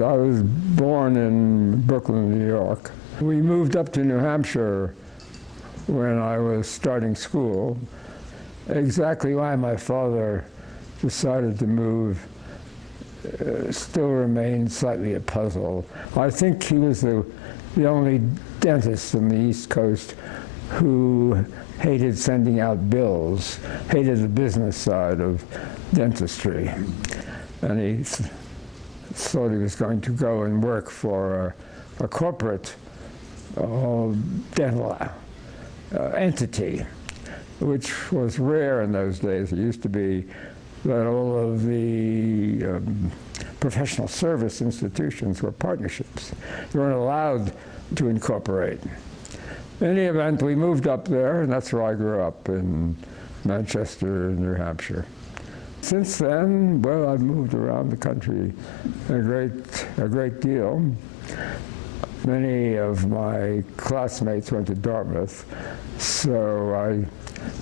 I was born in Brooklyn, New York. We moved up to New Hampshire when I was starting school. Exactly why my father decided to move still remains slightly a puzzle. I think he was the only dentist on the East Coast who hated sending out bills, hated the business side of dentistry. And he thought he was going to go and work for a corporate dental entity, which was rare in those days. It used to be that all of the professional service institutions were partnerships. You weren't allowed to incorporate. In any event, we moved up there, and that's where I grew up, in Manchester, New Hampshire. Since then, well, I've moved around the country a great deal. Many of my classmates went to Dartmouth, so I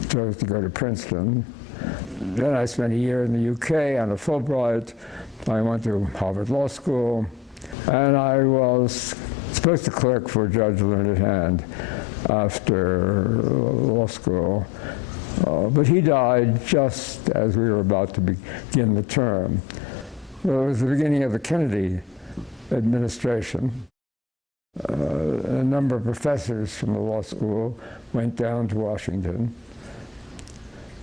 chose to go to Princeton. Then I spent a year in the UK on a Fulbright. I went to Harvard Law School, and I was supposed to clerk for Judge Learned Hand after law school. But he died just as we were about to begin the term. Well, it was the beginning of the Kennedy administration. A number of professors from the law school went down to Washington.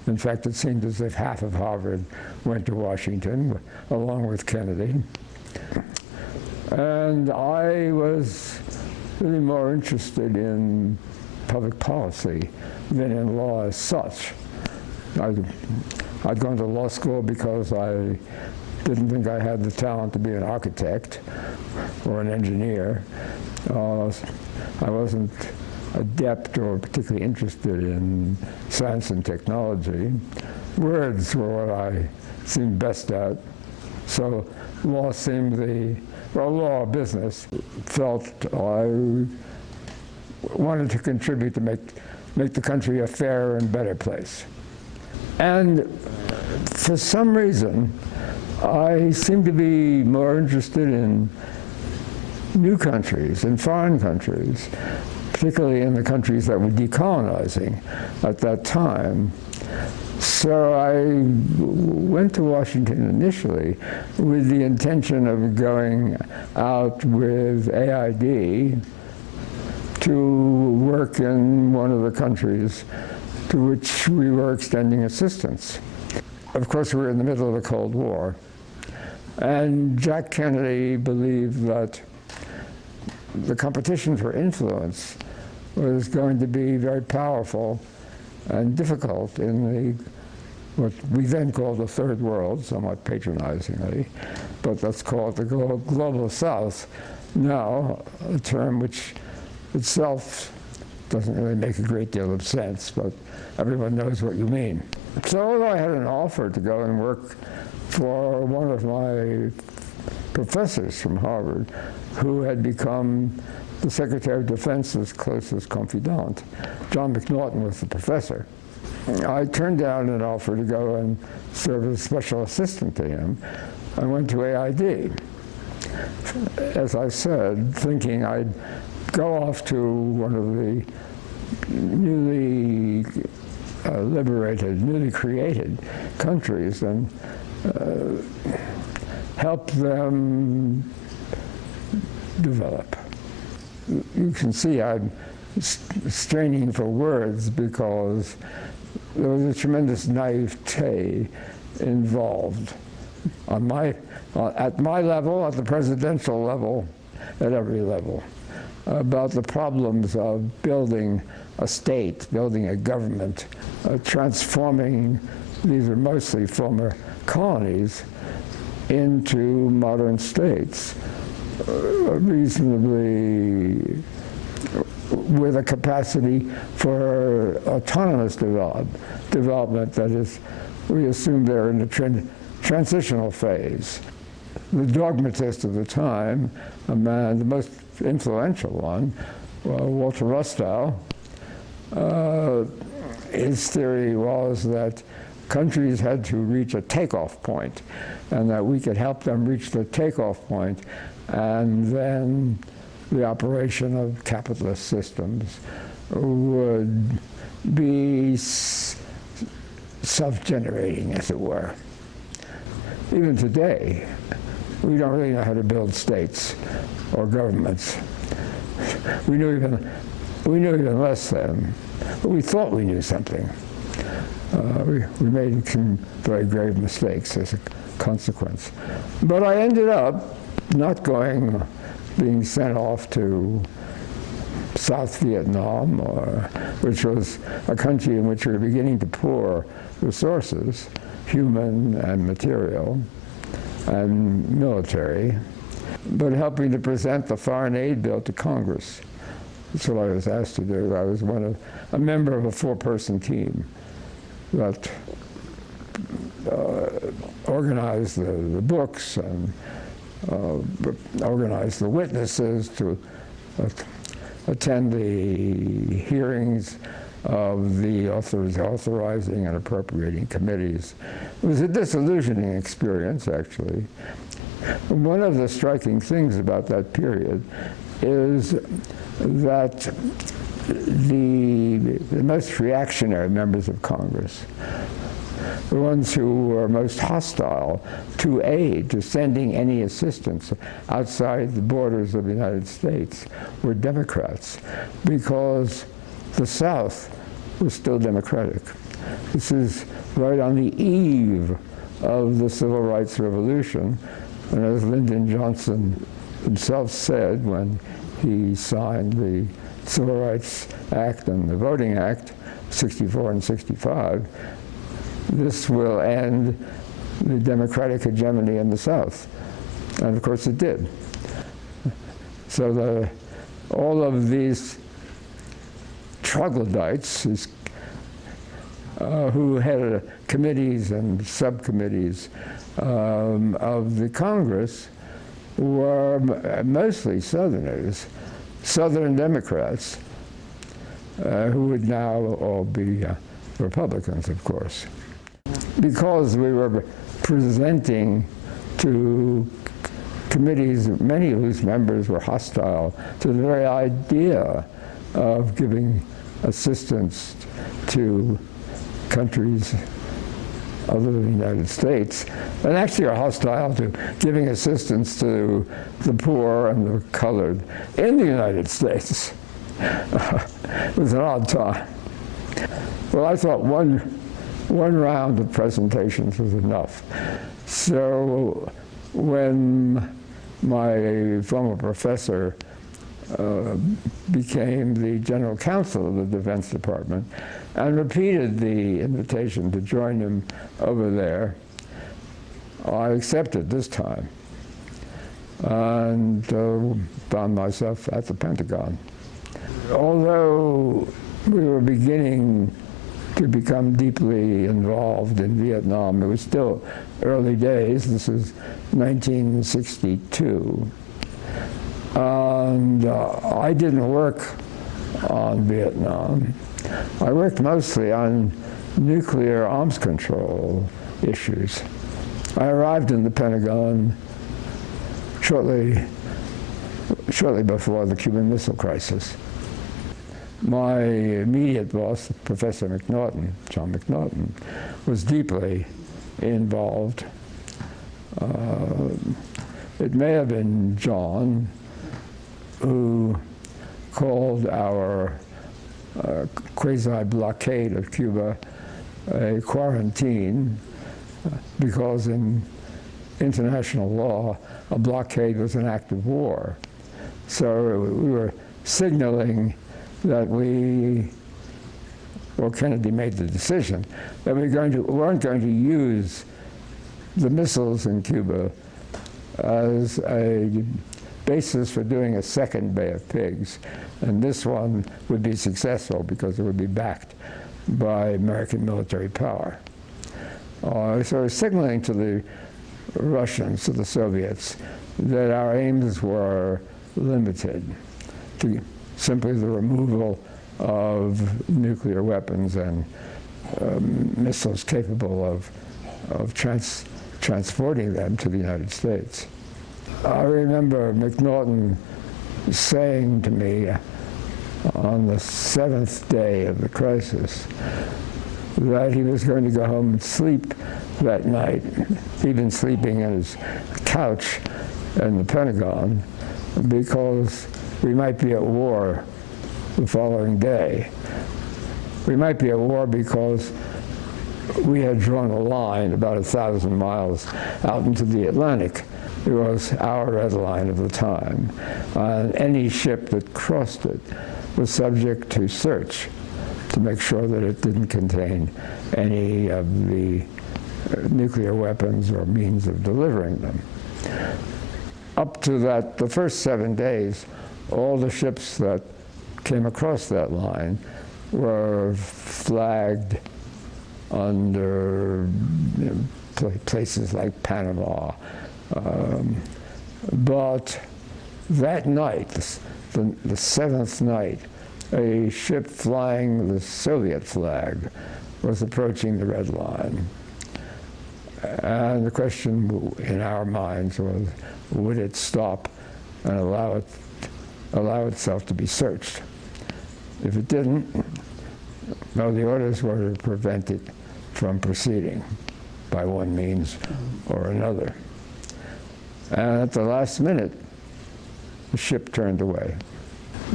In fact, it seemed as if half of Harvard went to Washington, along with Kennedy. And I was really more interested in public policy than in law as such. I'd gone to law school because I didn't think I had the talent to be an architect or an engineer. I wasn't adept or particularly interested in science and technology. Words were what I seemed best at. So law seemed law business felt I wanted to contribute to make the country a fairer and better place. And for some reason, I seem to be more interested in new countries, in foreign countries, particularly in the countries that were decolonizing at that time. So I went to Washington initially with the intention of going out with AID to work in one of the countries to which we were extending assistance. Of course, we were in the middle of the Cold War, and Jack Kennedy believed that the competition for influence was going to be very powerful and difficult in what we then called the Third World, somewhat patronizingly, but let's call it the Global South now, a term which itself doesn't really make a great deal of sense, but everyone knows what you mean. So although I had an offer to go and work for one of my professors from Harvard, who had become the Secretary of Defense's closest confidant, John McNaughton was the professor. I turned down an offer to go and serve as special assistant to him. I went to AID, as I said, thinking I'd go off to one of the newly liberated, newly created countries and help them develop. You can see I'm straining for words because there was a tremendous naivete involved at my level, at the presidential level, at every level, about the problems of building a state, building a government, transforming, these are mostly former colonies, into modern states, reasonably with a capacity for autonomous development, that is, we assume they're in a transitional phase. The dogmatist of the time, a man, the most influential one, Walter Rostow, his theory was that countries had to reach a takeoff point, and that we could help them reach the takeoff point and then the operation of capitalist systems would be self-generating, as it were. Even today, we don't really know how to build states or governments. We knew even less then, but we thought we knew something. We made some very grave mistakes as a consequence. But I ended up not being sent off to South Vietnam, which was a country in which we were beginning to pour resources, human and material and military, but helping to present the foreign aid bill to Congress. That's what I was asked to do. I was a member of a 4-person team that organized the books and organized the witnesses to attend the hearings of the authorizing and appropriating committees. It was a disillusioning experience, actually. One of the striking things about that period is that the most reactionary members of Congress, the ones who were most hostile to aid, to sending any assistance outside the borders of the United States, were Democrats, because the South was still Democratic. This is right on the eve of the Civil Rights Revolution, and as Lyndon Johnson himself said when he signed the Civil Rights Act and the Voting Act, 64 and 65, this will end the Democratic hegemony in the South. And of course it did. So all of these troglodytes who headed committees and subcommittees of the Congress were mostly Southerners, Southern Democrats, who would now all be Republicans, of course. Because we were presenting to committees, many of whose members were hostile to the very idea of giving assistance to countries other than the United States, and actually are hostile to giving assistance to the poor and the colored in the United States. It was an odd time. Well, I thought one round of presentations was enough. So when my former professor became the general counsel of the Defense Department and repeated the invitation to join him over there, I accepted this time and found myself at the Pentagon. Although we were beginning to become deeply involved in Vietnam, it was still early days. This is 1962. And I didn't work on Vietnam. I worked mostly on nuclear arms control issues. I arrived in the Pentagon shortly before the Cuban Missile Crisis. My immediate boss, Professor McNaughton, John McNaughton, was deeply involved. It may have been John who called our quasi-blockade of Cuba a quarantine, because in international law, a blockade was an act of war. So we were signaling that Kennedy made the decision that we weren't going to use the missiles in Cuba as a basis for doing a second Bay of Pigs, and this one would be successful because it would be backed by American military power. So we're signaling to the Russians, to the Soviets, that our aims were limited to simply the removal of nuclear weapons and missiles capable of transporting them to the United States. I remember McNaughton saying to me on the 7th day of the crisis that he was going to go home and sleep that night. He'd been sleeping in his couch in the Pentagon because we might be at war the following day. We might be at war because we had drawn a line about 1,000 miles out into the Atlantic. It was our red line of the time. Any ship that crossed it was subject to search to make sure that it didn't contain any of the nuclear weapons or means of delivering them. Up to that, the first 7 days, all the ships that came across that line were flagged under places like Panama. But that night, the 7th night, a ship flying the Soviet flag was approaching the red line. And the question in our minds was, would it stop and allow itself to be searched? If it didn't, no, the orders were to prevent it from proceeding by one means or another. And at the last minute, the ship turned away.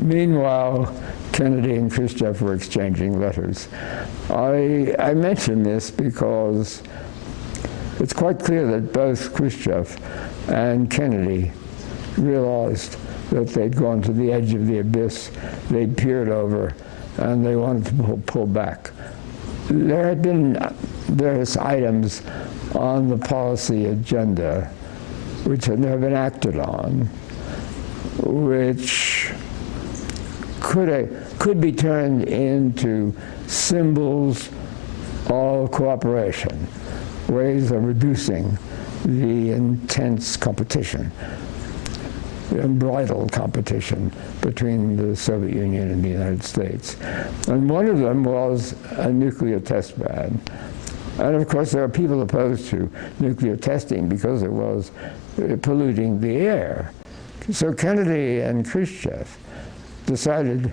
Meanwhile, Kennedy and Khrushchev were exchanging letters. I mention this because it's quite clear that both Khrushchev and Kennedy realized that they'd gone to the edge of the abyss, they'd peered over, and they wanted to pull back. There had been various items on the policy agenda which had never been acted on, which could be turned into symbols of cooperation, ways of reducing the intense competition, the unbridled competition between the Soviet Union and the United States. And one of them was a nuclear test ban. And of course, there are people opposed to nuclear testing because it was polluting the air. So Kennedy and Khrushchev decided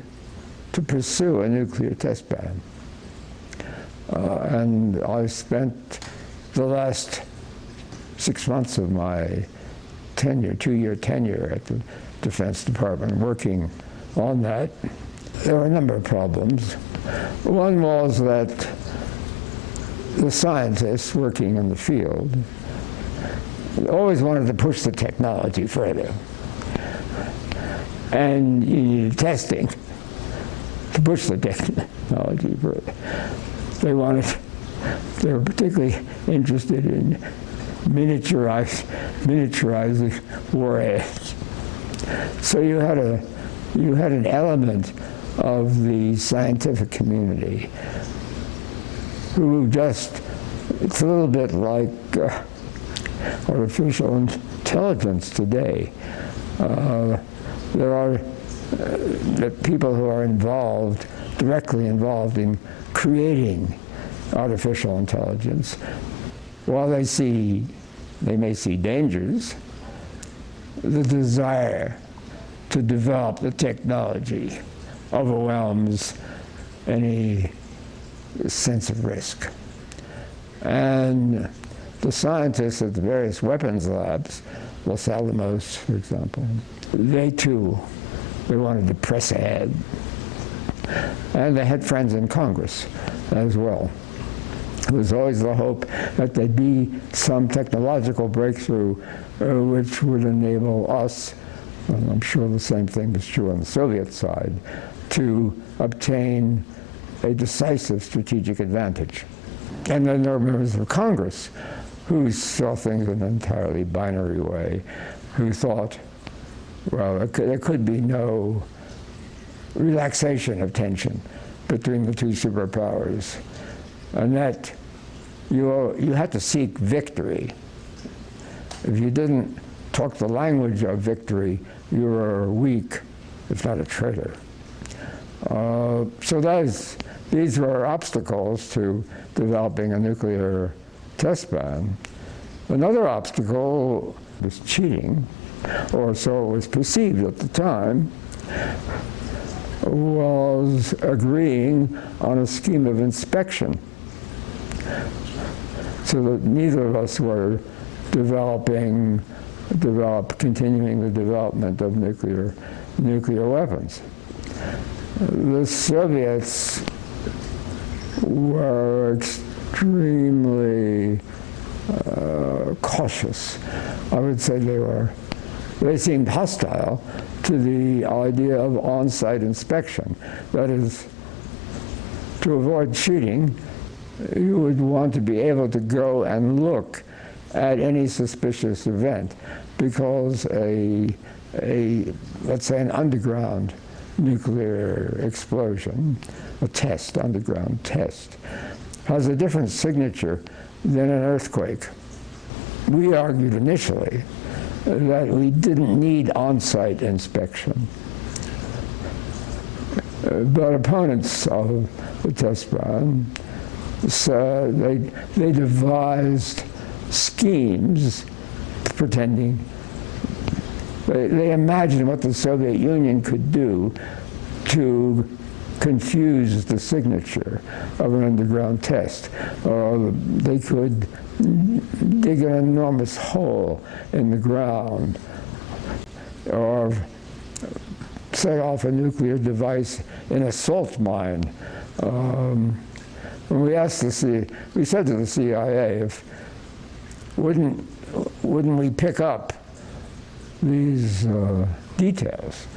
to pursue a nuclear test ban. And I spent the last 6 months of my tenure, 2-year tenure at the Defense Department working on that. There were a number of problems. One was that the scientists working in the field always wanted to push the technology further. And you needed testing to push the technology further. They were particularly interested in miniaturizing warheads. So you had an element of the scientific community who just, it's a little bit like artificial intelligence today. There are the people who are directly involved in creating artificial intelligence. While they may see dangers, the desire to develop the technology overwhelms any sense of risk. And the scientists at the various weapons labs, Los Alamos, for example, they wanted to press ahead. And they had friends in Congress as well. It was always the hope that there'd be some technological breakthrough which would enable us, and I'm sure the same thing was true on the Soviet side, to obtain a decisive strategic advantage. And then there were members of Congress who saw things in an entirely binary way, who thought, well, there could be no relaxation of tension between the two superpowers, and that you had to seek victory. If you didn't talk the language of victory, you were weak, if not a traitor. So these were obstacles to developing a nuclear test ban. Another obstacle was cheating. or so it was perceived at the time, was agreeing on a scheme of inspection, so that neither of us were continuing the development of nuclear weapons. The Soviets were extremely cautious. I would say they seemed hostile to the idea of on-site inspection. That is, to avoid cheating, you would want to be able to go and look at any suspicious event, because let's say an underground nuclear explosion, underground test, has a different signature than an earthquake. We argued initially that we didn't need on-site inspection. But opponents of the test ban, so they devised schemes pretending, they imagined what the Soviet Union could do to confuse the signature of an underground test. They could dig an enormous hole in the ground, or set off a nuclear device in a salt mine. When we said to the CIA, if wouldn't we pick up these details?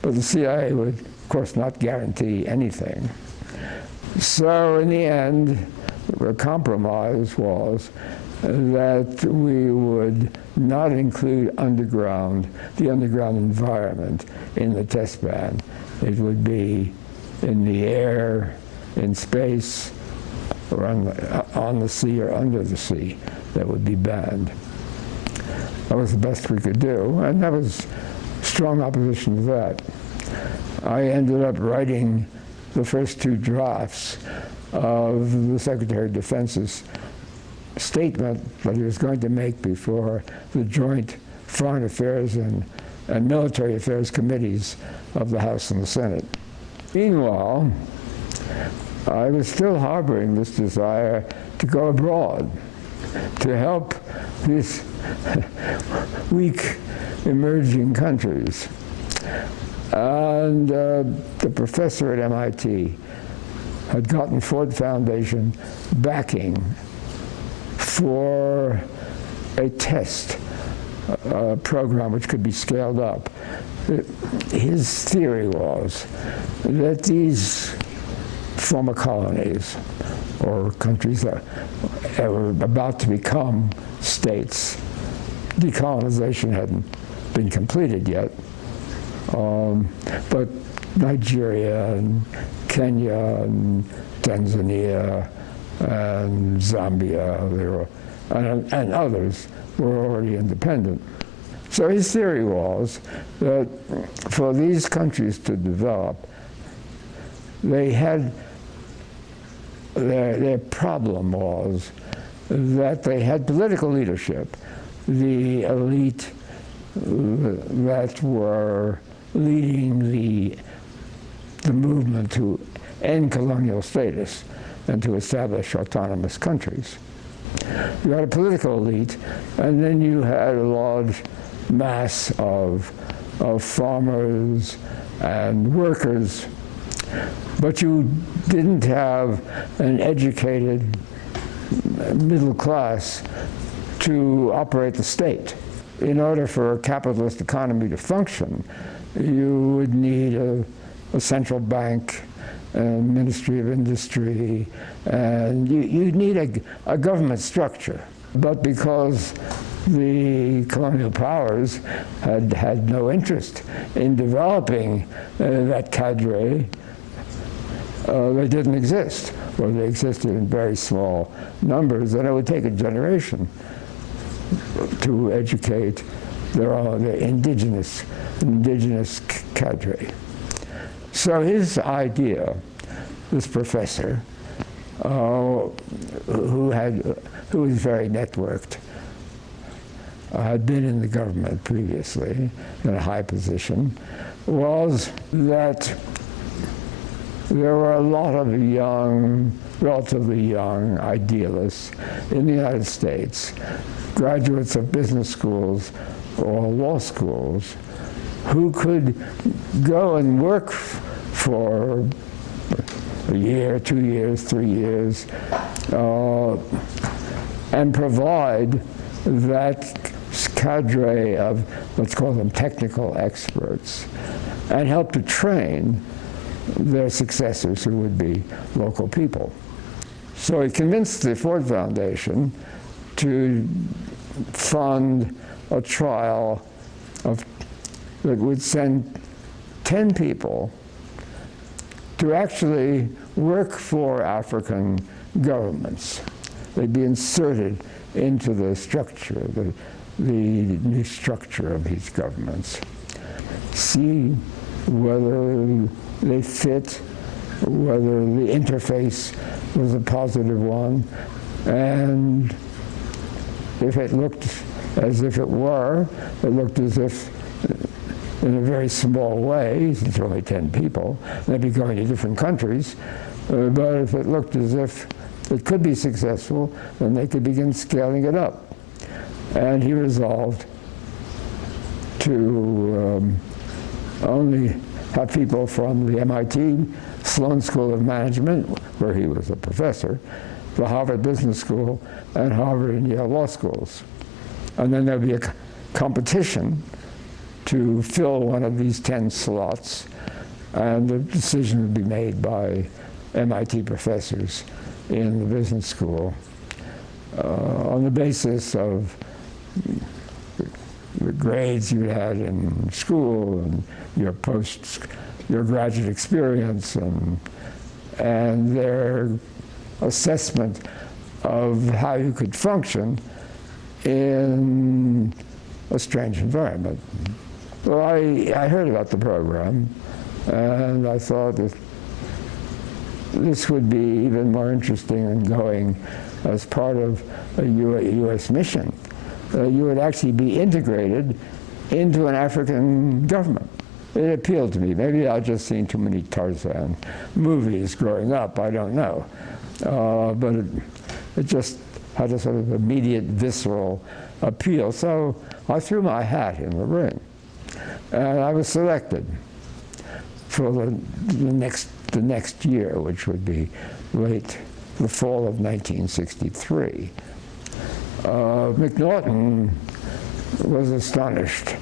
But the CIA would, of course, not guarantee anything. So in the end, the compromise was that we would not include the underground environment in the test ban. It would be in the air, in space, or on the sea or under the sea that would be banned. That was the best we could do, and there was strong opposition to that. I ended up writing the first two drafts of the Secretary of Defense's statement that he was going to make before the joint foreign affairs and military affairs committees of the House and the Senate. Meanwhile, I was still harboring this desire to go abroad, to help these weak emerging countries. And the professor at MIT had gotten Ford Foundation backing for a test program which could be scaled up. His theory was that these former colonies, or countries that were about to become states, decolonization hadn't been completed yet, but Nigeria and Kenya and Tanzania and Zambia and others were already independent. So his theory was that for these countries to develop, they had their problem was that they had political leadership, the elite that were leading the movement to end colonial status and to establish autonomous countries. You had a political elite, and then you had a large mass of farmers and workers, but you didn't have an educated middle class to operate the state. In order for a capitalist economy to function, you would need a central bank, a Ministry of Industry, and you'd need a government structure. But because the colonial powers had no interest in developing that cadre, they didn't exist, or they existed in very small numbers, and it would take a generation to educate their indigenous cadre. So his idea, this professor, who was very networked, had been in the government previously in a high position, was that there were a lot of young, relatively young idealists in the United States, graduates of business schools or law schools, who could go and work for a year, 2 years, 3 years, and provide that cadre of, let's call them technical experts, and help to train their successors, who would be local people. So he convinced the Ford Foundation to fund a trial that would send 10 people to actually work for African governments. They'd be inserted into the structure, the new structure of these governments. See whether they fit, whether the interface was a positive one, and if it looked as if it were, it looked as if in a very small way, since there were only 10 people, they'd be going to different countries, but if it looked as if it could be successful, then they could begin scaling it up. And he resolved to only have people from the MIT Sloan School of Management, where he was a professor, the Harvard Business School, and Harvard and Yale Law Schools. And then there'd be a competition to fill one of these 10 slots, and the decision would be made by MIT professors in the business school on the basis of the grades you had in school and your graduate experience and their assessment of how you could function in a strange environment. Well, I heard about the program, and I thought that this would be even more interesting than going as part of a U.S. mission. You would actually be integrated into an African government. It appealed to me. Maybe I'd just seen too many Tarzan movies growing up, I don't know. But it just had a sort of immediate, visceral appeal. So I threw my hat in the ring. And I was selected for the next year, which would be the fall of 1963. McNaughton was astonished.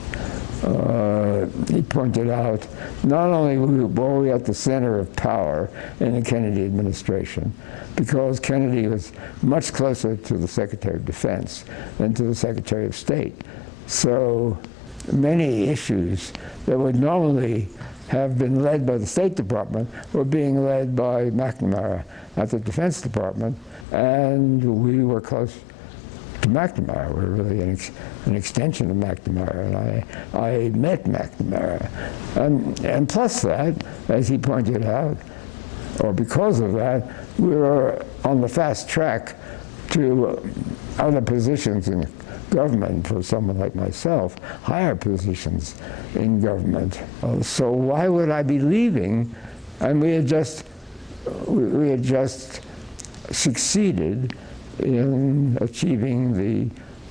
He pointed out, not only were we at the center of power in the Kennedy administration, because Kennedy was much closer to the Secretary of Defense than to the Secretary of State. So many issues that would normally have been led by the State Department were being led by McNamara at the Defense Department, and we were close to McNamara. We were really an extension of McNamara, and I met McNamara. And plus that, as he pointed out, or because of that, we were on the fast track to other positions in government for someone like myself, higher positions in government. So why would I be leaving? And we had just succeeded in achieving the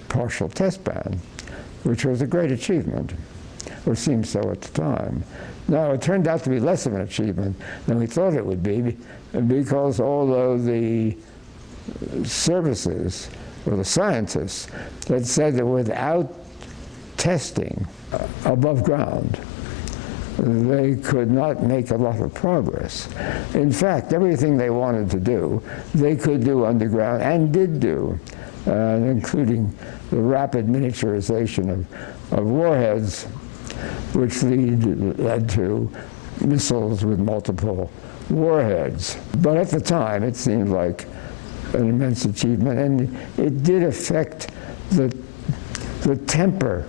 partial test ban, which was a great achievement, or seemed so at the time. Now, it turned out to be less of an achievement than we thought it would be, because although the services, or the scientists, had said that without testing above ground, they could not make a lot of progress. In fact, everything they wanted to do, they could do underground, and did do, including the rapid miniaturization of warheads, which led to missiles with multiple warheads. But at the time, it seemed like an immense achievement, and it did affect the temper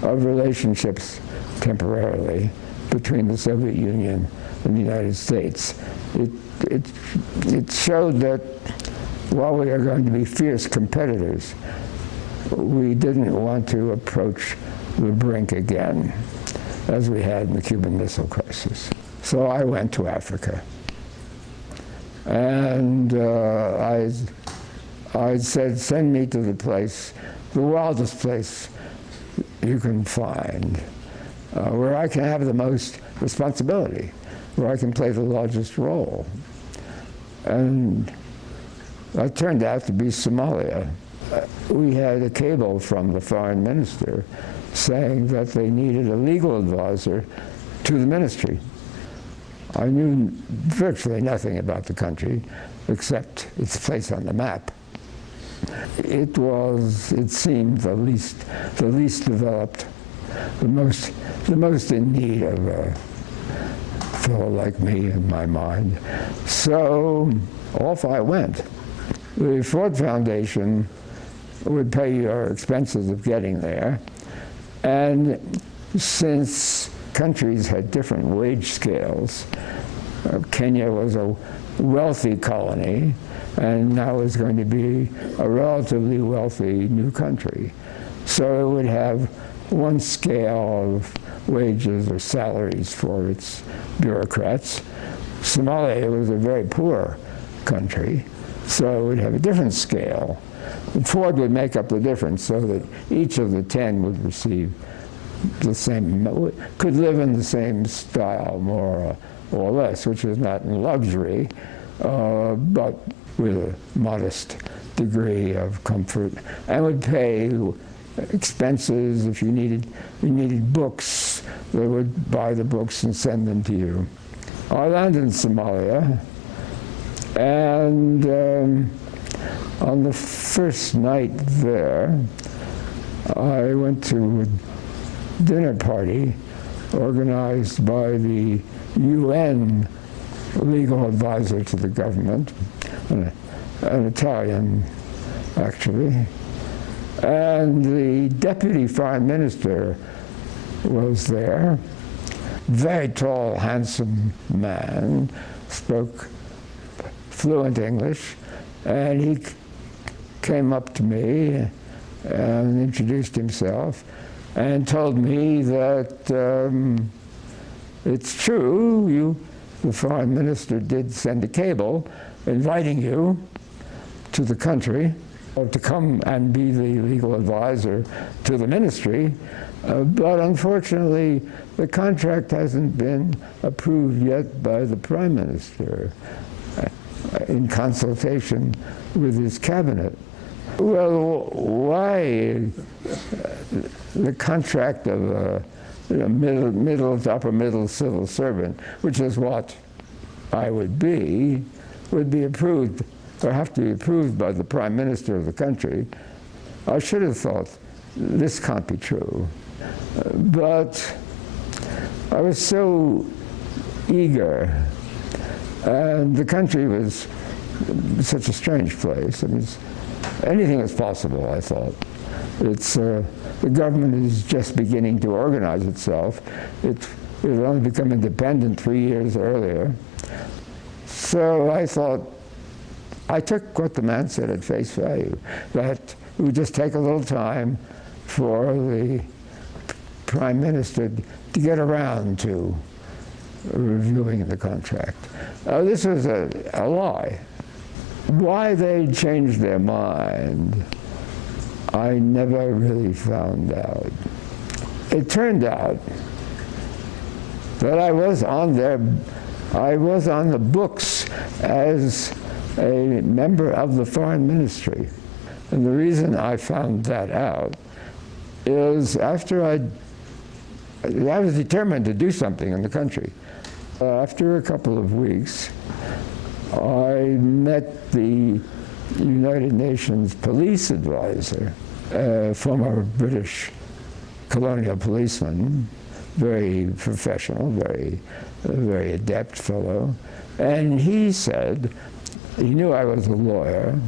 of relationships temporarily between the Soviet Union and the United States. It showed that while we are going to be fierce competitors we didn't want to approach the brink again, as we had in the Cuban Missile Crisis. So I went to Africa. And I said, send me to the place, the wildest place you can find, where I can have the most responsibility, where I can play the largest role. And that turned out to be Somalia. We had a cable from the foreign minister saying that they needed a legal advisor to the ministry. I knew virtually nothing about the country except its place on the map. It seemed the least developed, the most in need of a fellow like me in my mind. So off I went. The Ford Foundation would pay your expenses of getting there, and since countries had different wage scales, Kenya was a wealthy colony, and now is going to be a relatively wealthy new country. So it would have one scale of wages or salaries for its bureaucrats. Somalia was a very poor country, so it would have a different scale. And Ford would make up the difference so that each of the 10 would receive the same, could live in the same style more or less, which is not in luxury, but with a modest degree of comfort, and would pay expenses. If you needed books, they would buy the books and send them to you. I landed in Somalia, and on the first night there, I went to a dinner party organized by the UN legal advisor to the government, an Italian actually, and the deputy foreign minister was there, very tall, handsome man, spoke fluent English, and he came up to me and introduced himself and told me that it's true, the foreign minister did send a cable inviting you to the country to come and be the legal advisor to the ministry, but unfortunately the contract hasn't been approved yet by the Prime Minister in consultation with his cabinet. Well, why the contract of a middle to upper middle civil servant, which is what I would be approved, or have to be approved by the Prime Minister of the country? I should have thought, this can't be true. But I was so eager, and the country was such a strange place. I mean, anything is possible, I thought. The government is just beginning to organize itself. It had only become independent 3 years earlier. So I thought, I took what the man said at face value, that it would just take a little time for the Prime Minister to get around to reviewing the contract. This was a lie. Why they changed their mind, I never really found out. It turned out that I was on the books as a member of the foreign ministry. And the reason I found that out is after I was determined to do something in the country. After a couple of weeks, I met the United Nations police advisor, a former British colonial policeman, very professional, very adept fellow. And he said, he knew I was a lawyer,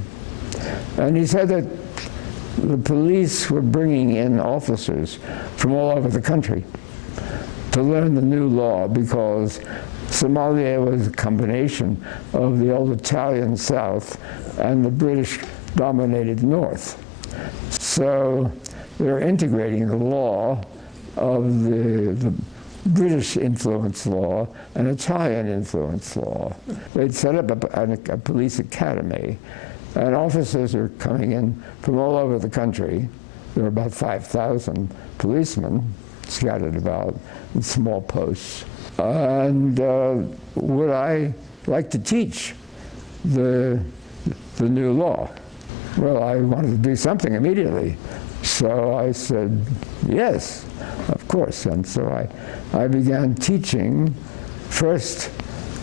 and he said that the police were bringing in officers from all over the country to learn the new law, because Somalia was a combination of the old Italian South and the British-dominated North. So they're integrating the law of the British influence law and Italian influence law. They'd set up a police academy, and officers are coming in from all over the country. There are about 5,000 policemen scattered about in small posts. And would I like to teach the new law? Well, I wanted to do something immediately. So I said, yes, of course. And so I began teaching first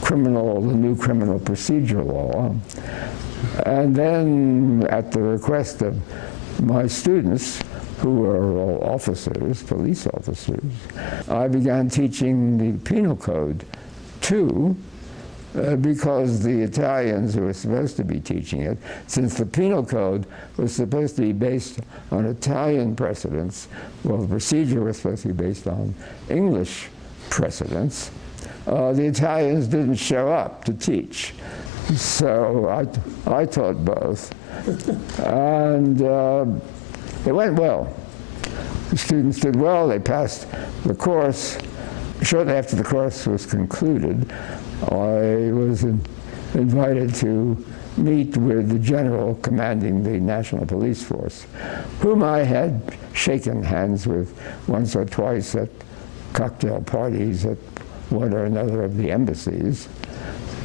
the new criminal procedure law, and then at the request of my students, who were all officers, police officers, I began teaching the penal code too, because the Italians who were supposed to be teaching it, since the penal code was supposed to be based on Italian precedents, well, the procedure was supposed to be based on English precedents, the Italians didn't show up to teach. So I taught both. And it went well. The students did well. They passed the course. Shortly after the course was concluded, I was invited to meet with the general commanding the National Police Force, whom I had shaken hands with once or twice at cocktail parties at one or another of the embassies.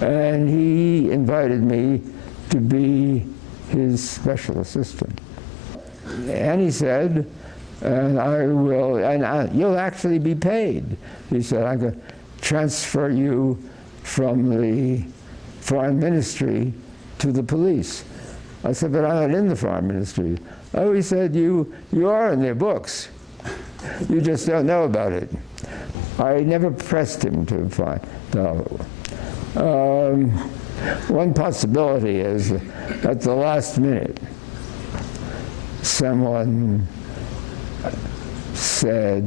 And he invited me to be his special assistant. And he said, you'll actually be paid. He said, I'm going to transfer you from the foreign ministry to the police. I said, but I'm not in the foreign ministry. Oh, he said, you are in their books. You just don't know about it. I never pressed him to find out. One possibility is at the last minute, someone said,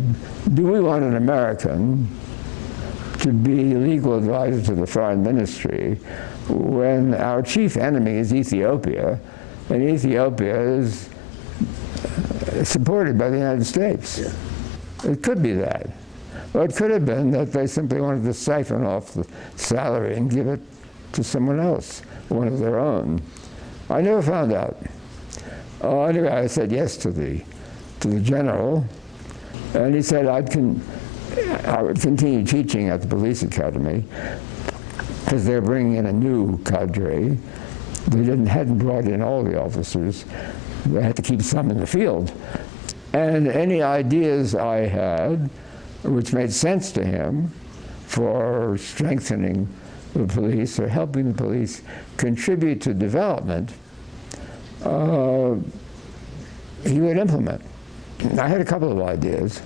do we want an American to be legal advisor to the foreign ministry when our chief enemy is Ethiopia, and Ethiopia is supported by the United States? Yeah. It could be that. Or it could have been that they simply wanted to siphon off the salary and give it to someone else, one of their own. I never found out. Anyway, I said yes to the general, and he said I would continue teaching at the police academy because they're bringing in a new cadre. They hadn't brought in all the officers. They had to keep some in the field. And any ideas I had, which made sense to him, for strengthening the police or helping the police contribute to development, he would implement. I had a couple of ideas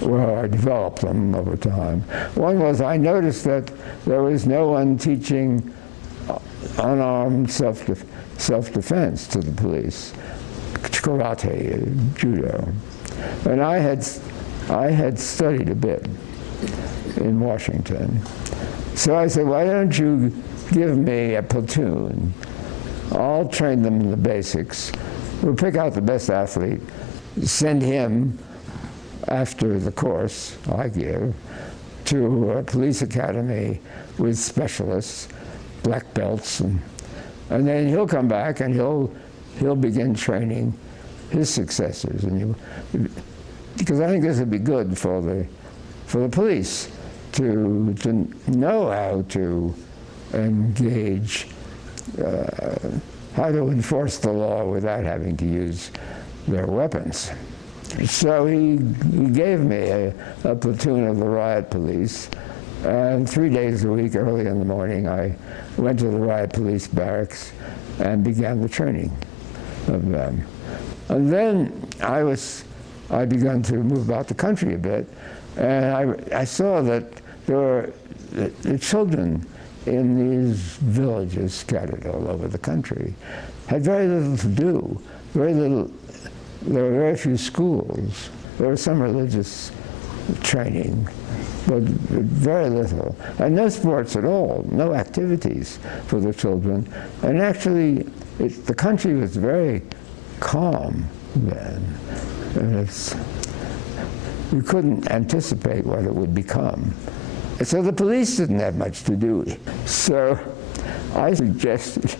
where I developed them over time. One was I noticed that there was no one teaching unarmed self-defense to the police, karate, judo. And I had studied a bit in Washington. So I said, why don't you give me a platoon? I'll train them in the basics. We'll pick out the best athlete, send him after the course I give to a police academy with specialists, black belts, and then he'll come back and he'll begin training his successors. Because I think this would be good for the police to know how to engage, how to enforce the law without having to use their weapons. So he gave me a platoon of the riot police, and 3 days a week, early in the morning, I went to the riot police barracks and began the training of them. And then I began to move about the country a bit, and I saw that there were the children in these villages scattered all over the country had very little to do, very little. There were very few schools. There was some religious training, but very little. And no sports at all, no activities for the children. And actually, the country was very calm. then. And you couldn't anticipate what it would become. And so the police didn't have much to do. So I suggested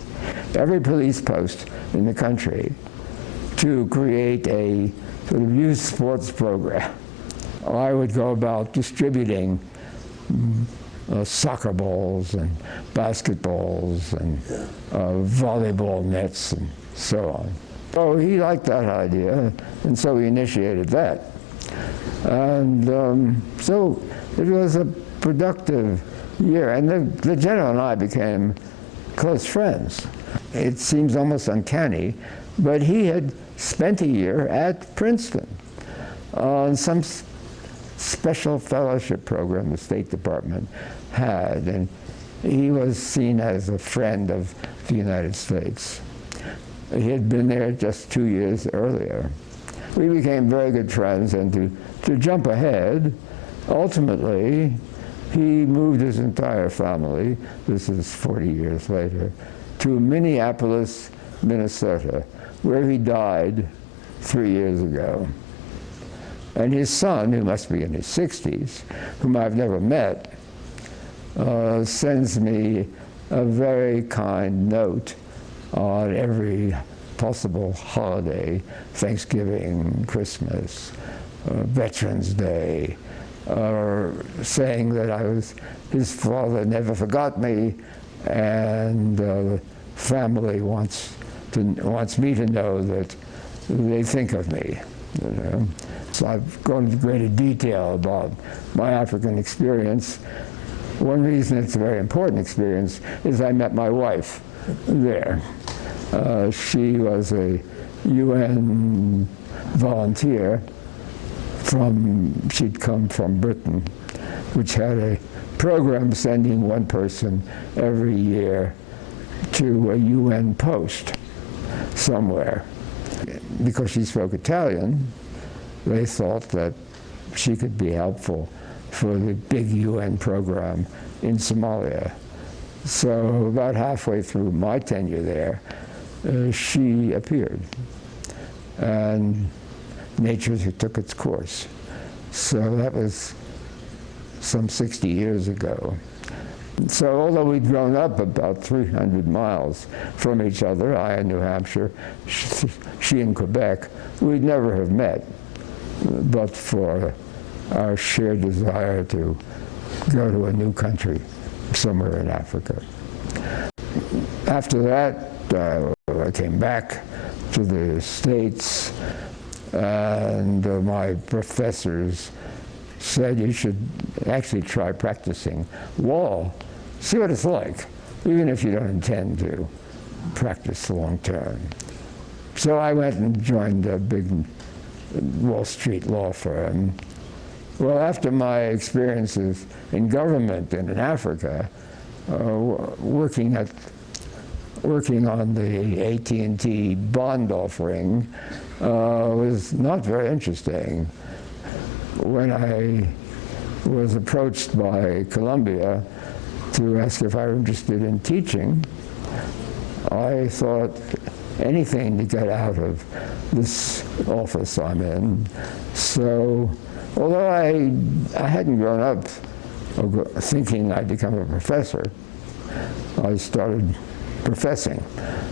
every police post in the country to create a sort of youth sports program. I would go about distributing soccer balls and basketballs and volleyball nets and so on. So he liked that idea, and so he initiated that. And so it was a productive year, and the general and I became close friends. It seems almost uncanny, but he had spent a year at Princeton on some special fellowship program the State Department had, and he was seen as a friend of the United States. He had been there just 2 years earlier. We became very good friends, and to jump ahead, ultimately, he moved his entire family, this is 40 years later, to Minneapolis, Minnesota, where he died 3 years ago. And his son, who must be in his 60s, whom I've never met, sends me a very kind note on every possible holiday, Thanksgiving, Christmas, Veterans Day, saying that his father never forgot me, and the family wants me to know that they think of me. You know? So I've gone into greater detail about my African experience. One reason it's a very important experience is I met my wife there. She was a UN volunteer she'd come from Britain, which had a program sending one person every year to a UN post somewhere. Because she spoke Italian, they thought that she could be helpful for the big UN program in Somalia. So about halfway through my tenure there, she appeared, and nature took its course. So that was some 60 years ago. So although we'd grown up about 300 miles from each other, I in New Hampshire, she in Quebec, we'd never have met but for our shared desire to go to a new country somewhere in Africa. After that, I came back to the States, and my professors said you should actually try practicing law, see what it's like, even if you don't intend to practice long term. So I went and joined a big Wall Street law firm. Well, after my experiences in government and in Africa, working on the AT&T bond offering was not very interesting. When I was approached by Columbia to ask if I were interested in teaching, I thought anything to get out of this office I'm in. So, although I hadn't grown up thinking I'd become a professor, I started professing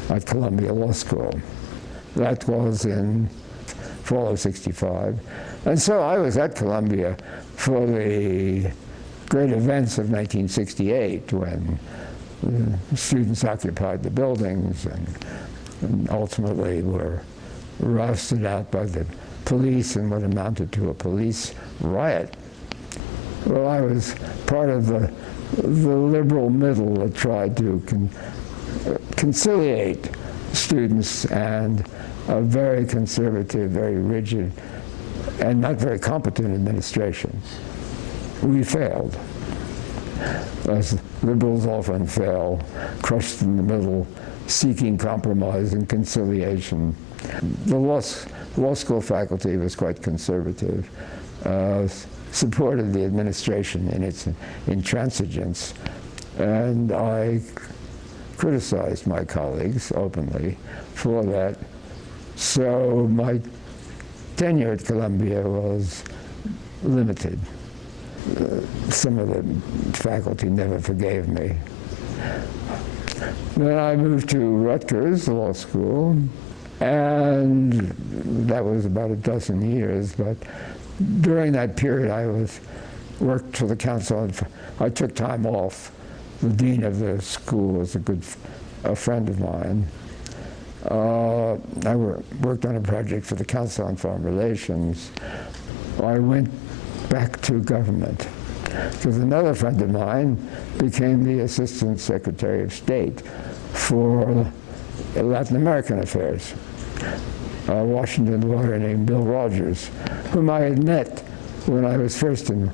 at Columbia Law School. That was in fall of '65. And so I was at Columbia for the great events of 1968, when the students occupied the buildings and ultimately were rousted out by the police in what amounted to a police riot. Well, I was part of the liberal middle that tried to conciliate students and a very conservative, very rigid, and not very competent administration. We failed, as liberals often fail, crushed in the middle, seeking compromise and conciliation. The law school faculty was quite conservative, supported the administration in its intransigence, and I criticized my colleagues openly for that So my tenure at Columbia was limited. Some of the faculty never forgave me. Then I moved to Rutgers Law School, and that was about a dozen years, but during that period I worked for the council. I took time off. The dean of the school was a friend of mine. I worked on a project for the Council on Foreign Relations. I went back to government because another friend of mine became the Assistant Secretary of State for Latin American affairs, a Washington lawyer named Bill Rogers, whom I had met when I was first in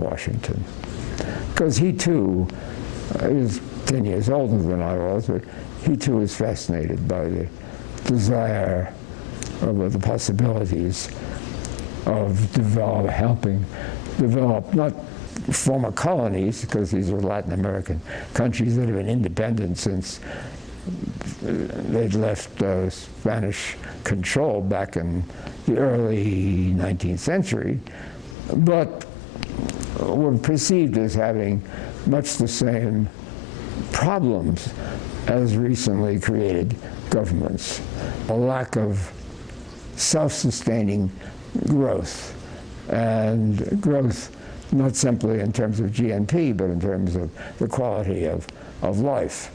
Washington. Because he too, he was 10 years older than I was, but he too was fascinated by the desire of the possibilities of helping develop not former colonies, because these are Latin American countries that have been independent since they'd left Spanish control back in the early 19th century, but were perceived as having much the same problems as recently created governments. A lack of self-sustaining growth, and growth not simply in terms of GNP, but in terms of the quality of life.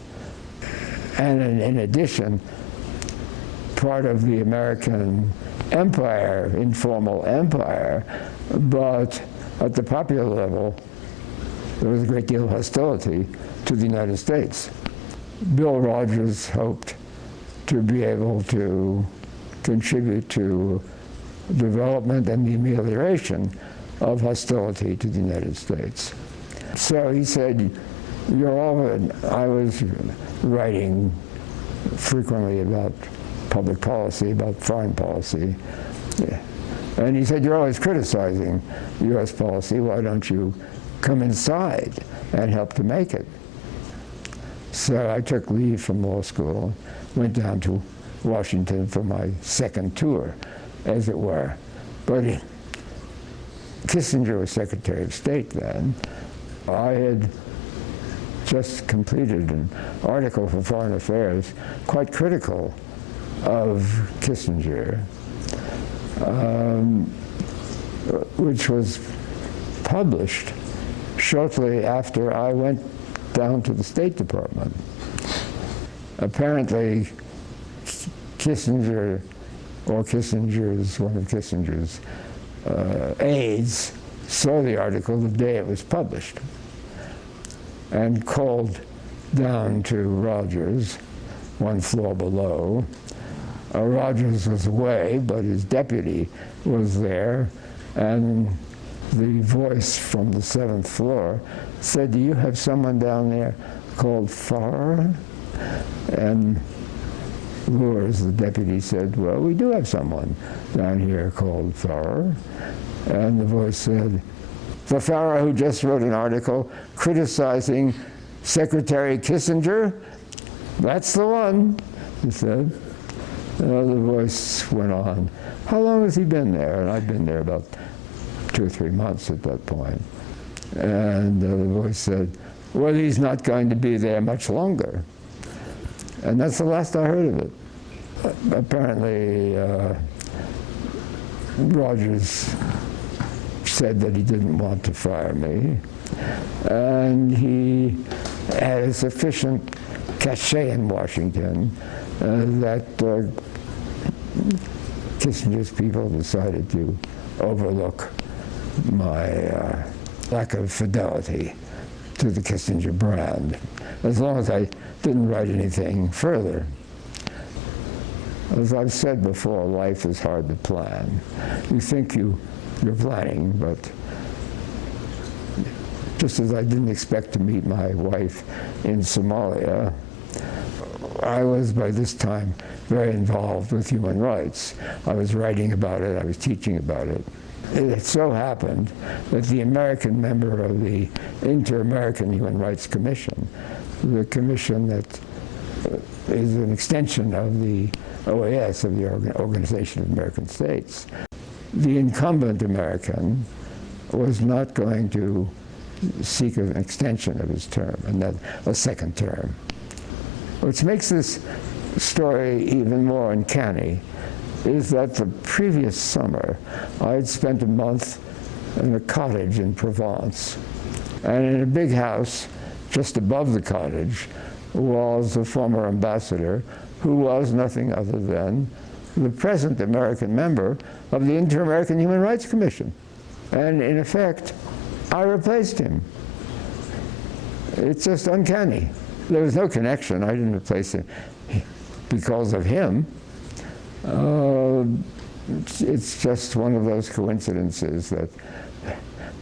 And in addition, part of the American empire, informal empire, but at the popular level, there was a great deal of hostility to the United States. Bill Rogers hoped to be able to contribute to development and the amelioration of hostility to the United States. So he said, I was writing frequently about public policy, about foreign policy. Yeah. And he said, you're always criticizing U.S. policy. Why don't you come inside and help to make it? So I took leave from law school, went down to Washington for my second tour, as it were. But Kissinger was Secretary of State then. I had just completed an article for Foreign Affairs quite critical of Kissinger, which was published shortly after I went down to the State Department. Apparently, Kissinger, or one of Kissinger's aides, saw the article the day it was published and called down to Rogers, one floor below. Rogers was away, but his deputy was there, and the voice from the 7th floor said, do you have someone down there called Farr? And Lures, the deputy, said, well, we do have someone down here called Farr. And the voice said, the Farr who just wrote an article criticizing Secretary Kissinger? That's the one, he said. And the voice went on, how long has he been there? And I'd been there about 2 or 3 months at that point. And the voice said, well, he's not going to be there much longer. And that's the last I heard of it. Apparently, Rogers said that he didn't want to fire me, and he had a sufficient cachet in Washington that Kissinger's people decided to overlook my lack of fidelity to the Kissinger brand, as long as I didn't write anything further. As I've said before, life is hard to plan. You think you're planning, but just as I didn't expect to meet my wife in Somalia, I was by this time very involved with human rights. I was writing about it, I was teaching about it. It so happened that the American member of the Inter-American Human Rights Commission, the commission that is an extension of the OAS, of the Organization of American States. The incumbent American was not going to seek an extension of his term, and then a second term. What makes this story even more uncanny is that the previous summer I had spent a month in a cottage in Provence, and in a big house just above the cottage was a former ambassador who was nothing other than the present American member of the Inter-American Human Rights Commission. And in effect, I replaced him. It's just uncanny. There was no connection. I didn't replace him because of him. It's just one of those coincidences that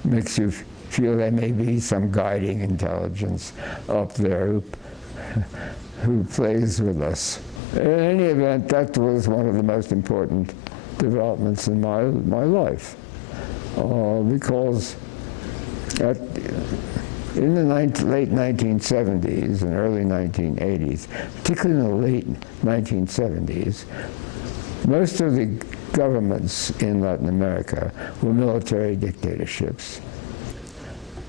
makes you feel there may be some guiding intelligence up there who plays with us. In any event, that was one of the most important developments in my life, because in the late 1970s and early 1980s, particularly in the late 1970s, most of the governments in Latin America were military dictatorships.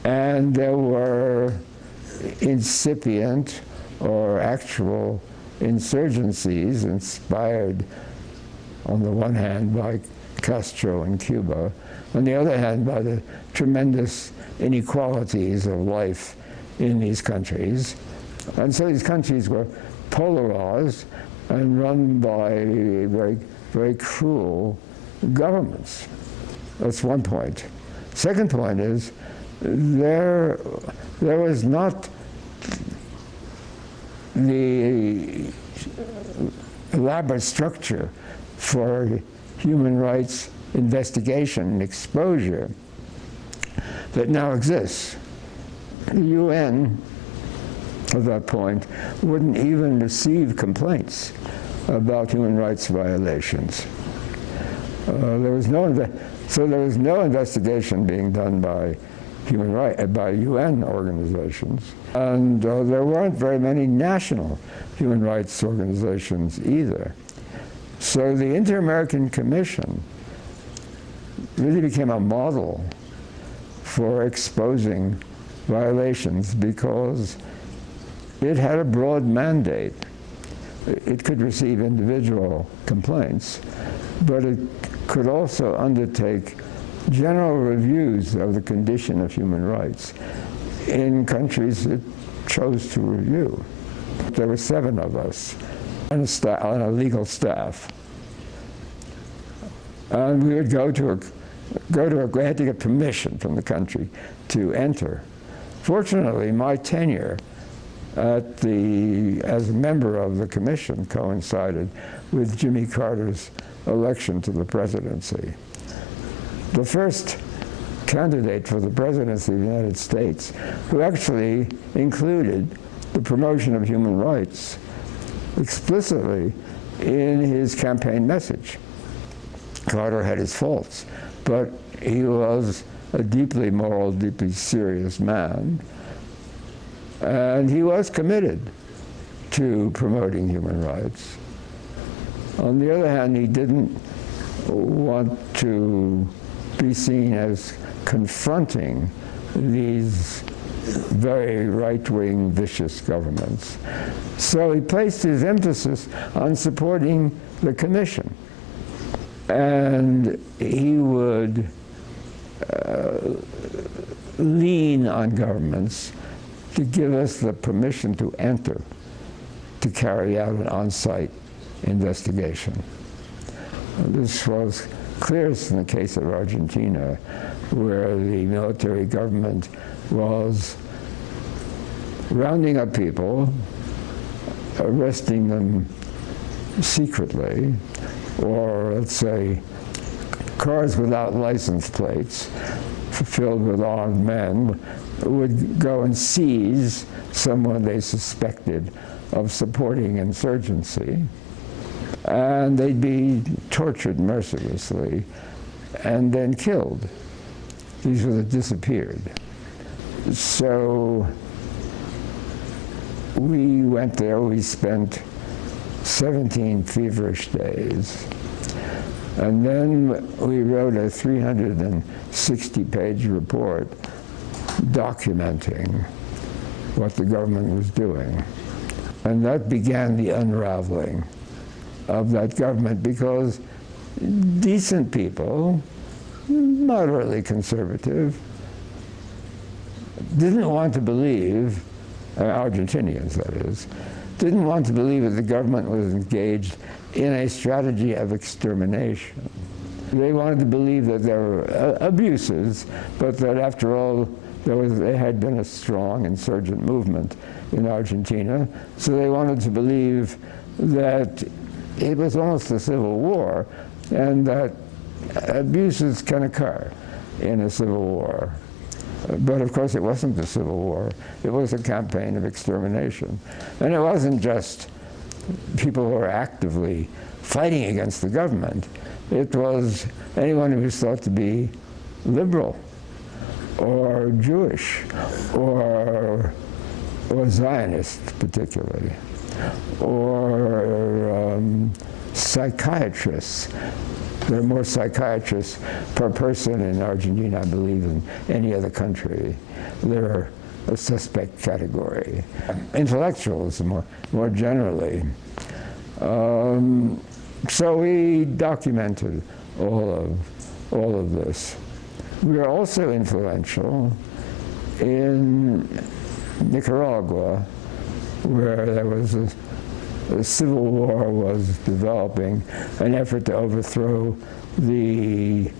And there were incipient or actual insurgencies inspired, on the one hand, by Castro in Cuba, on the other hand, by the tremendous inequalities of life in these countries. And so these countries were polarized and run by very, very cruel governments. That's one point. Second point is, there was not the elaborate structure for human rights investigation and exposure that now exists. The UN, at that point, wouldn't even receive complaints about human rights violations. There was no investigation being done by by UN organizations, and there weren't very many national human rights organizations either. So the Inter-American Commission really became a model for exposing violations because it had a broad mandate. It could receive individual complaints, but it could also undertake general reviews of the condition of human rights in countries it chose to review. There were 7 of us on a legal staff. And we would we had to get permission from the country to enter. Fortunately, my tenure as a member of the commission coincided with Jimmy Carter's election to the presidency. The first candidate for the presidency of the United States, who actually included the promotion of human rights explicitly in his campaign message. Carter had his faults, but he was a deeply moral, deeply serious man, and he was committed to promoting human rights. On the other hand, he didn't want to be seen as confronting these very right-wing, vicious governments. So he placed his emphasis on supporting the commission. And he would lean on governments to give us the permission to enter, to carry out an on-site investigation. This was clearest in the case of Argentina, where the military government was rounding up people, arresting them secretly, or let's say cars without license plates filled with armed men would go and seize someone they suspected of supporting insurgency, and they'd be tortured mercilessly and then killed. These were the disappeared. So we went there, we spent 17 feverish days. And then we wrote a 360-page report documenting what the government was doing. And that began the unraveling of that government, because decent people, moderately conservative, didn't want to believe, Argentinians that is, didn't want to believe that the government was engaged in a strategy of extermination. They wanted to believe that there were abuses, but that after all, there had been a strong insurgent movement in Argentina, so they wanted to believe that it was almost a civil war, and that abuses can occur in a civil war. But of course it wasn't a civil war, it was a campaign of extermination. And it wasn't just people who were actively fighting against the government, it was anyone who was thought to be liberal, or Jewish, or Zionist particularly, or psychiatrists. There are more psychiatrists per person in Argentina, I believe, than any other country. They're a suspect category. Intellectuals, more generally. So we documented all of this. We were also influential in Nicaragua, where there was a civil war was developing, an effort to overthrow the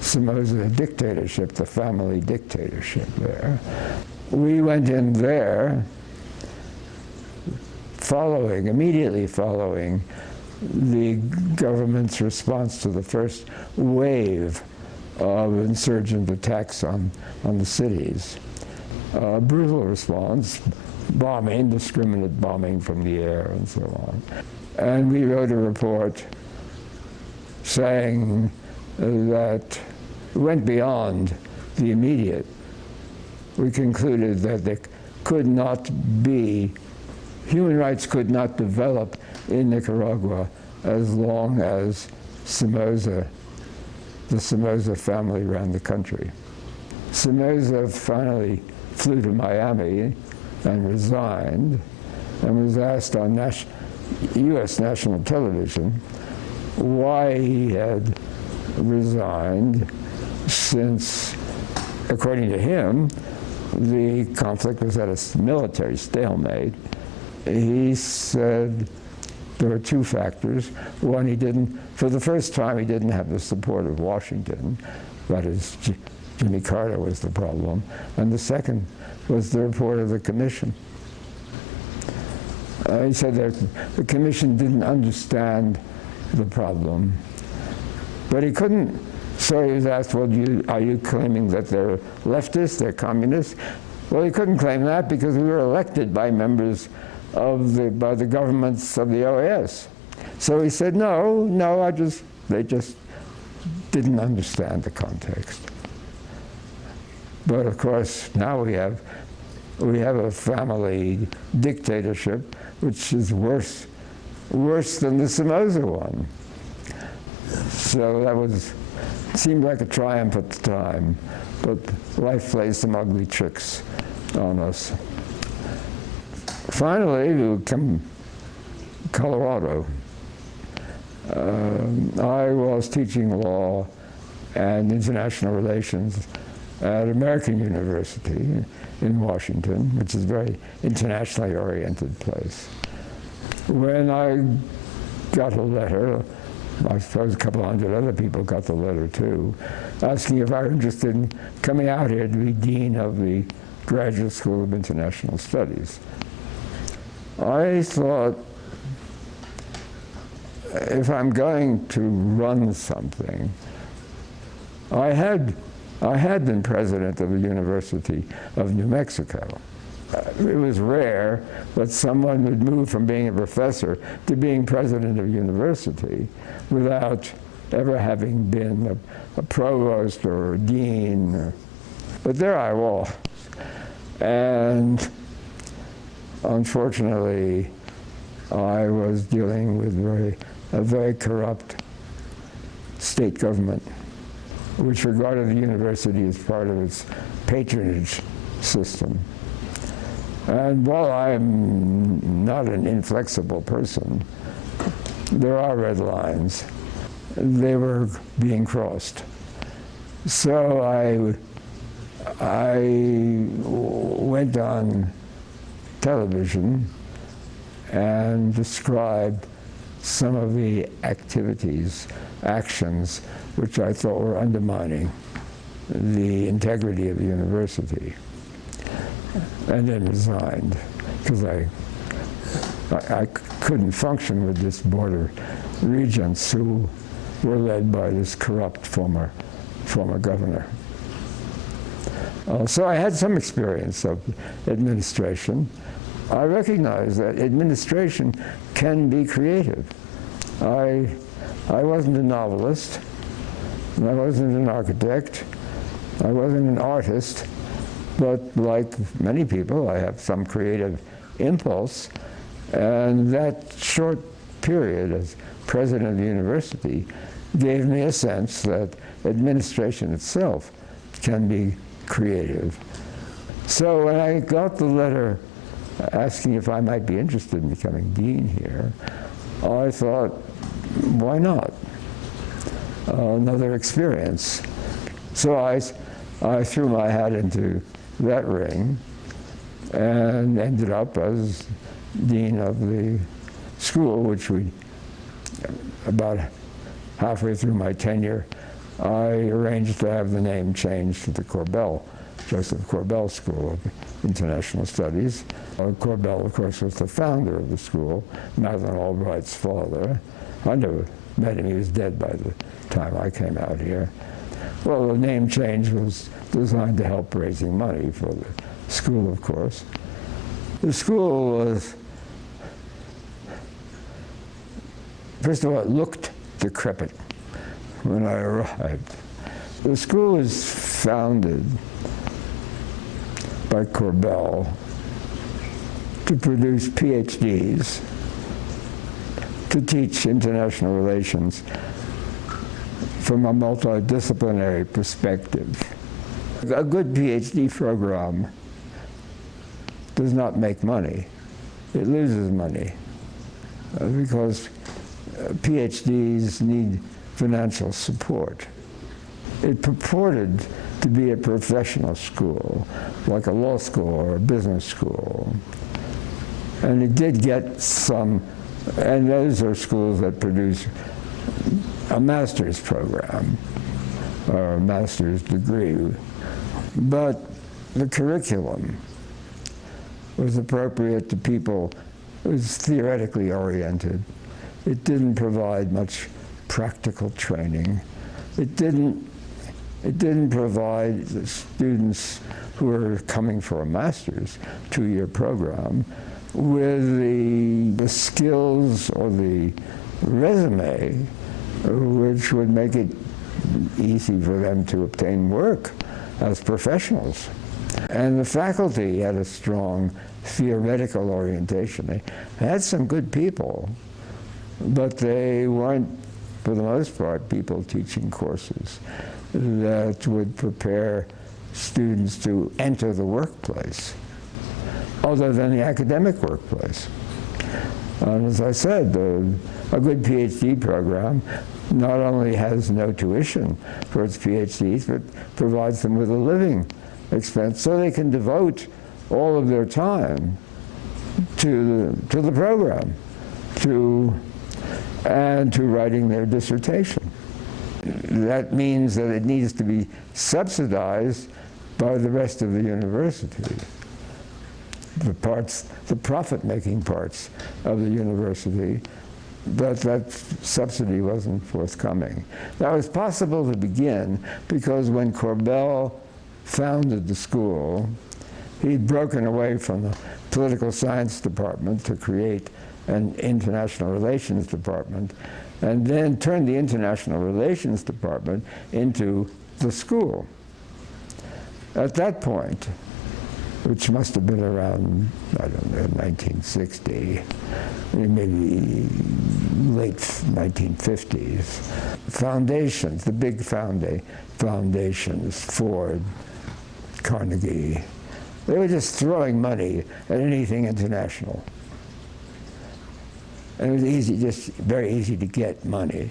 Somoza dictatorship, the family dictatorship there. We went in there immediately following the government's response to the first wave of insurgent attacks on the cities. Brutal response, bombing, indiscriminate bombing from the air and so on. And we wrote a report saying that went beyond the immediate. We concluded that there could not be, human rights could not develop in Nicaragua as long as the Somoza family ran the country. Somoza finally flew to Miami and resigned, and was asked on U.S. national television why he had resigned, since, according to him, the conflict was at a military stalemate. He said there were two factors. One, for the first time, he didn't have the support of Washington. That is, Jimmy Carter was the problem. And the second was the report of the commission. He said that the commission didn't understand the problem. But he couldn't, so he was asked, well, are you claiming that they're leftists, they're communists? Well, he couldn't claim that because we were elected by members by the governments of the OAS. So he said, no, they just didn't understand the context. But of course, now we have a family dictatorship, which is worse than the Somoza one. So that seemed like a triumph at the time, but life plays some ugly tricks on us. Finally, we come Colorado. I was teaching law and international relations at American University in Washington, which is a very internationally oriented place. When I got a letter, I suppose a couple hundred other people got the letter too, asking if I were interested in coming out here to be dean of the Graduate School of International Studies. I thought, if I'm going to run something, I had been president of the University of New Mexico. It was rare that someone would move from being a professor to being president of a university without ever having been a provost or a dean. But there I was. And unfortunately, I was dealing with a very corrupt state government, which regarded the university as part of its patronage system. And while I'm not an inflexible person, there are red lines. They were being crossed. So I went on television and described some of the activities, actions, which I thought were undermining the integrity of the university. And then resigned, because I couldn't function with this board of regents who were led by this corrupt former governor. So I had some experience of administration. I recognize that administration can be creative. I wasn't a novelist, and I wasn't an architect, I wasn't an artist, but like many people, I have some creative impulse, and that short period as president of the university gave me a sense that administration itself can be creative. So when I got the letter asking if I might be interested in becoming dean here, I thought, why not? Another experience. So I threw my hat into that ring and ended up as dean of the school, which about halfway through my tenure, I arranged to have the name changed to the Korbel, Josef Korbel School of International Studies. Korbel, of course, was the founder of the school, Madeleine Albright's father. I never met him, he was dead by the time I came out here. Well, the name change was designed to help raising money for the school, of course. The school was, first of all, it looked decrepit when I arrived. The school was founded by Korbel to produce PhDs to teach international relations from a multidisciplinary perspective. A good PhD program does not make money. It loses money because PhDs need financial support. It purported to be a professional school, like a law school or a business school. And it did get some, and those are schools that produce a master's program or a master's degree. But the curriculum was appropriate to people. It was theoretically oriented. It didn't provide much practical training. It didn't provide the students who were coming for a master's two-year program with the skills or the resume which would make it easy for them to obtain work as professionals. And the faculty had a strong theoretical orientation. They had some good people, but they weren't, for the most part, people teaching courses that would prepare students to enter the workplace, other than the academic workplace. And as I said, a good PhD program not only has no tuition for its PhDs, but provides them with a living expense so they can devote all of their time to the program, and to writing their dissertation. That means that it needs to be subsidized by the rest of the university. The profit-making parts of the university, but that subsidy wasn't forthcoming. That was possible to begin because when Korbel founded the school, he'd broken away from the political science department to create an international relations department, and then turned the international relations department into the school. At that point, which must have been around, I don't know, 1960, maybe late 1950s. Foundations, the big foundations, Ford, Carnegie, they were just throwing money at anything international. And it was easy, just very easy to get money.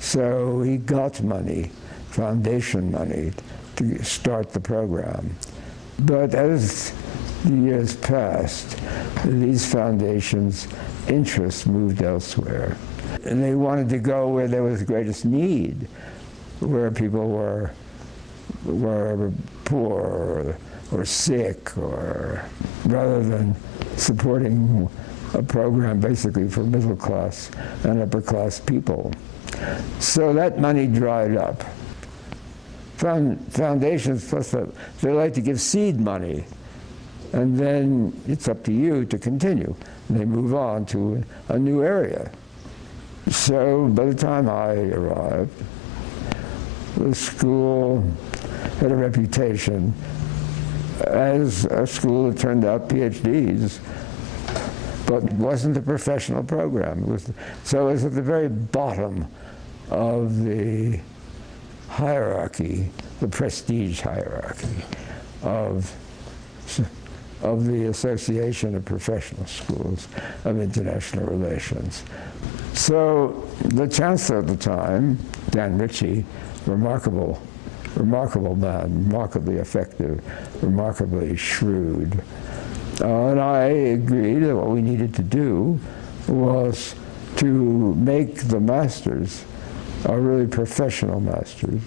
So he got money, foundation money, to start the program. But as the years passed, these foundations' interests moved elsewhere. And they wanted to go where there was the greatest need, where people were poor or sick, or rather than supporting a program basically for middle class and upper class people. So that money dried up. Foundations, plus they like to give seed money, and then it's up to you to continue. And they move on to a new area. So by the time I arrived, the school had a reputation as a school that turned out PhDs, but wasn't a professional program. So it was at the very bottom of the hierarchy, the prestige hierarchy of the Association of Professional Schools of International Relations. So the chancellor at the time, Dan Ritchie, remarkable man, remarkably effective, remarkably shrewd. And I agreed that what we needed to do was to make the masters really professional masters.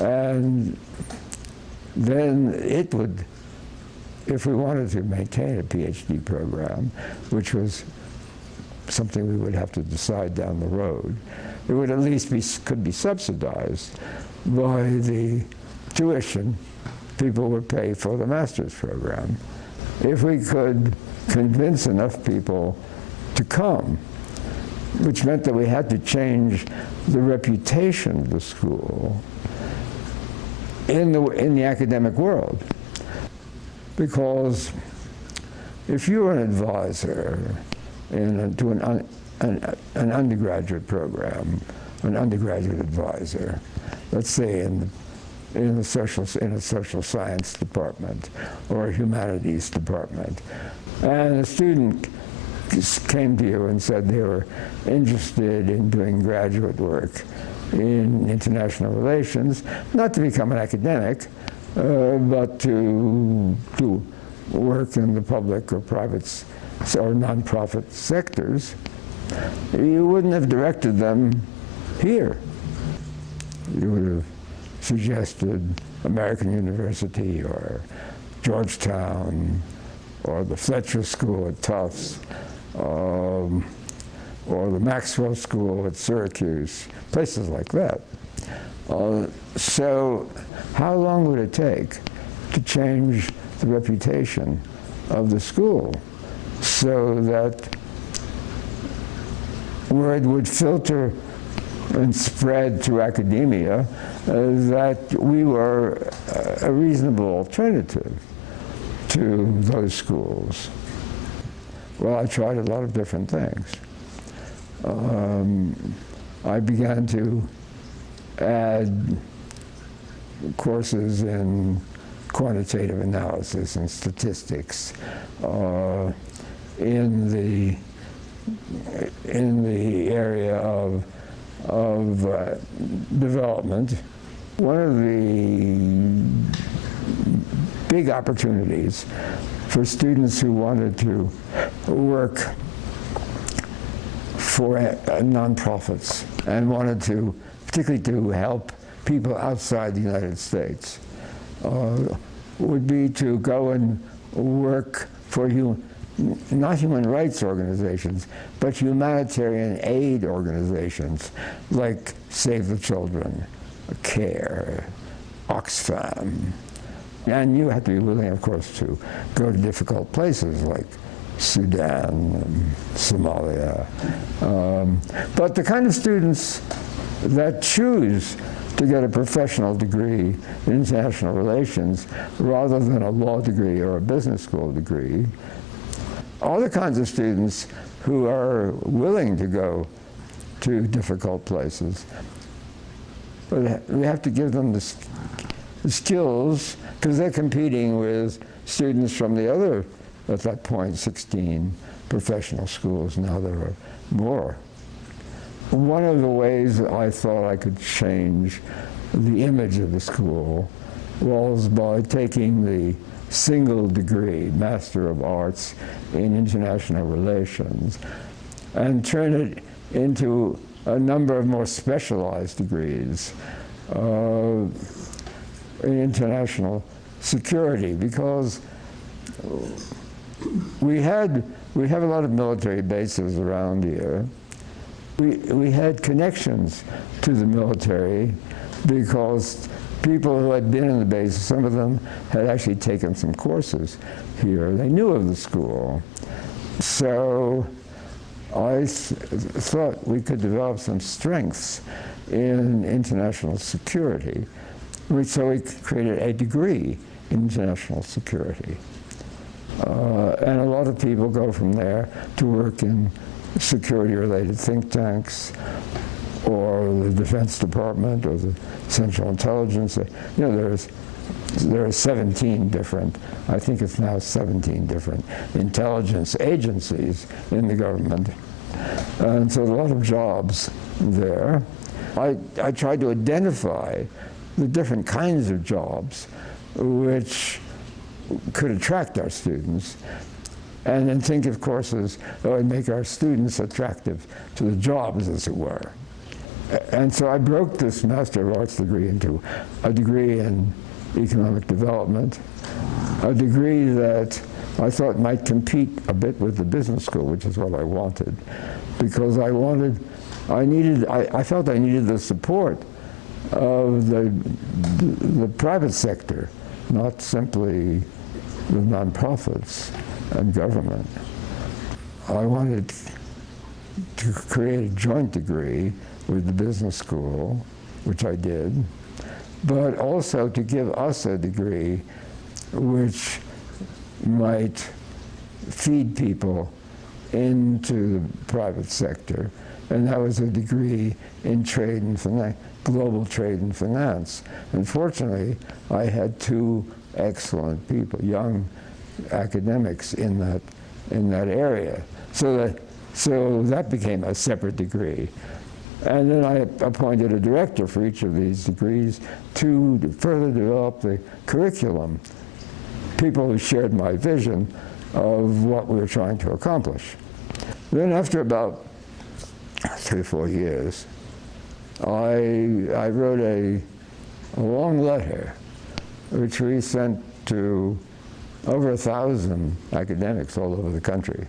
And then it would, if we wanted to maintain a PhD program, which was something we would have to decide down the road, it would at least could be subsidized by the tuition people would pay for the master's program. If we could convince enough people to come, which meant that we had to change the reputation of the school in the academic world. Because if you were an advisor to an undergraduate program, an undergraduate advisor, let's say in a social science department or a humanities department, and a student came to you and said they were interested in doing graduate work in international relations, not to become an academic, but to work in the public or private or nonprofit sectors, you wouldn't have directed them here. You would have suggested American University or Georgetown or the Fletcher School at Tufts, or the Maxwell School at Syracuse, places like that. So how long would it take to change the reputation of the school so that word would filter and spread through academia that we were a reasonable alternative to those schools? Well, I tried a lot of different things. I began to add courses in quantitative analysis and statistics in the area of development. One of the big opportunities for students who wanted to work for nonprofits and wanted to, particularly to help people outside the United States, would be to go and work for not human rights organizations, but humanitarian aid organizations like Save the Children, CARE, Oxfam. And you had to be willing, of course, to go to difficult places like Sudan, Somalia. But the kind of students that choose to get a professional degree in international relations rather than a law degree or a business school degree. All the kinds of students who are willing to go to difficult places. But we have to give them the skills, because they're competing with students from the other, at that point, 16 professional schools. Now there are more. One of the ways that I thought I could change the image of the school was by taking the single degree, Master of Arts in International Relations, and turn it into a number of more specialized degrees in international security, because we have a lot of military bases around here. We had connections to the military because people who had been in the base, some of them had actually taken some courses here. They knew of the school. So I thought we could develop some strengths in international security. So we created a degree in international security. And a lot of people go from there to work in security-related think tanks, or the Defense Department, or the Central Intelligence. You know, there are 17 different, I think it's now 17 different intelligence agencies in the government. And so a lot of jobs there. I tried to identify the different kinds of jobs which could attract our students, and then think of courses that would make our students attractive to the jobs, as it were. And so I broke this Master of Arts degree into a degree in economic development, a degree that I thought might compete a bit with the business school, which is what I wanted, because I felt I needed the support of the private sector, not simply the nonprofits and government. I wanted to create a joint degree with the business school, which I did, but also to give us a degree which might feed people into the private sector, and that was a degree in trade and finance, global trade and finance. And fortunately, I had two excellent people, young academics in that area. So that became a separate degree. And then I appointed a director for each of these degrees to further develop the curriculum, people who shared my vision of what we were trying to accomplish. Then after about 3 or 4 years, I wrote a long letter which we sent to over 1,000 academics all over the country,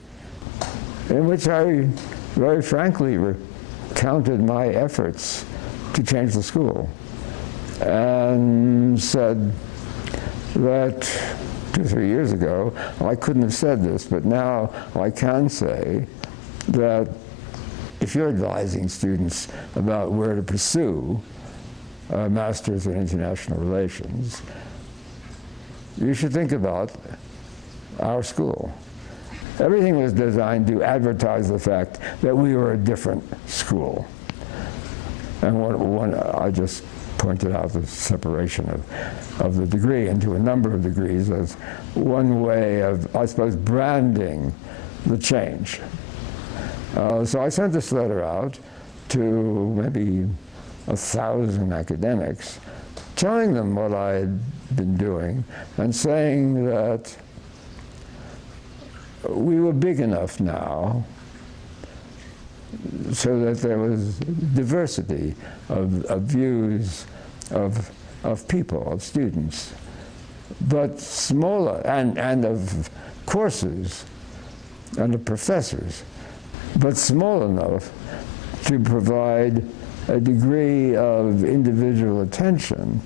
in which I very frankly recounted my efforts to change the school, and said that 2 or 3 years ago I couldn't have said this, but now I can say that if you're advising students about where to pursue a master's in international relations, you should think about our school. Everything was designed to advertise the fact that we were a different school. And I just pointed out the separation of the degree into a number of degrees as one way of, I suppose, branding the change. So I sent this letter out to maybe 1,000 academics, telling them what I had been doing and saying that we were big enough now so that there was diversity of views of people, of students, but smaller, and of courses and of professors, but small enough to provide a degree of individual attention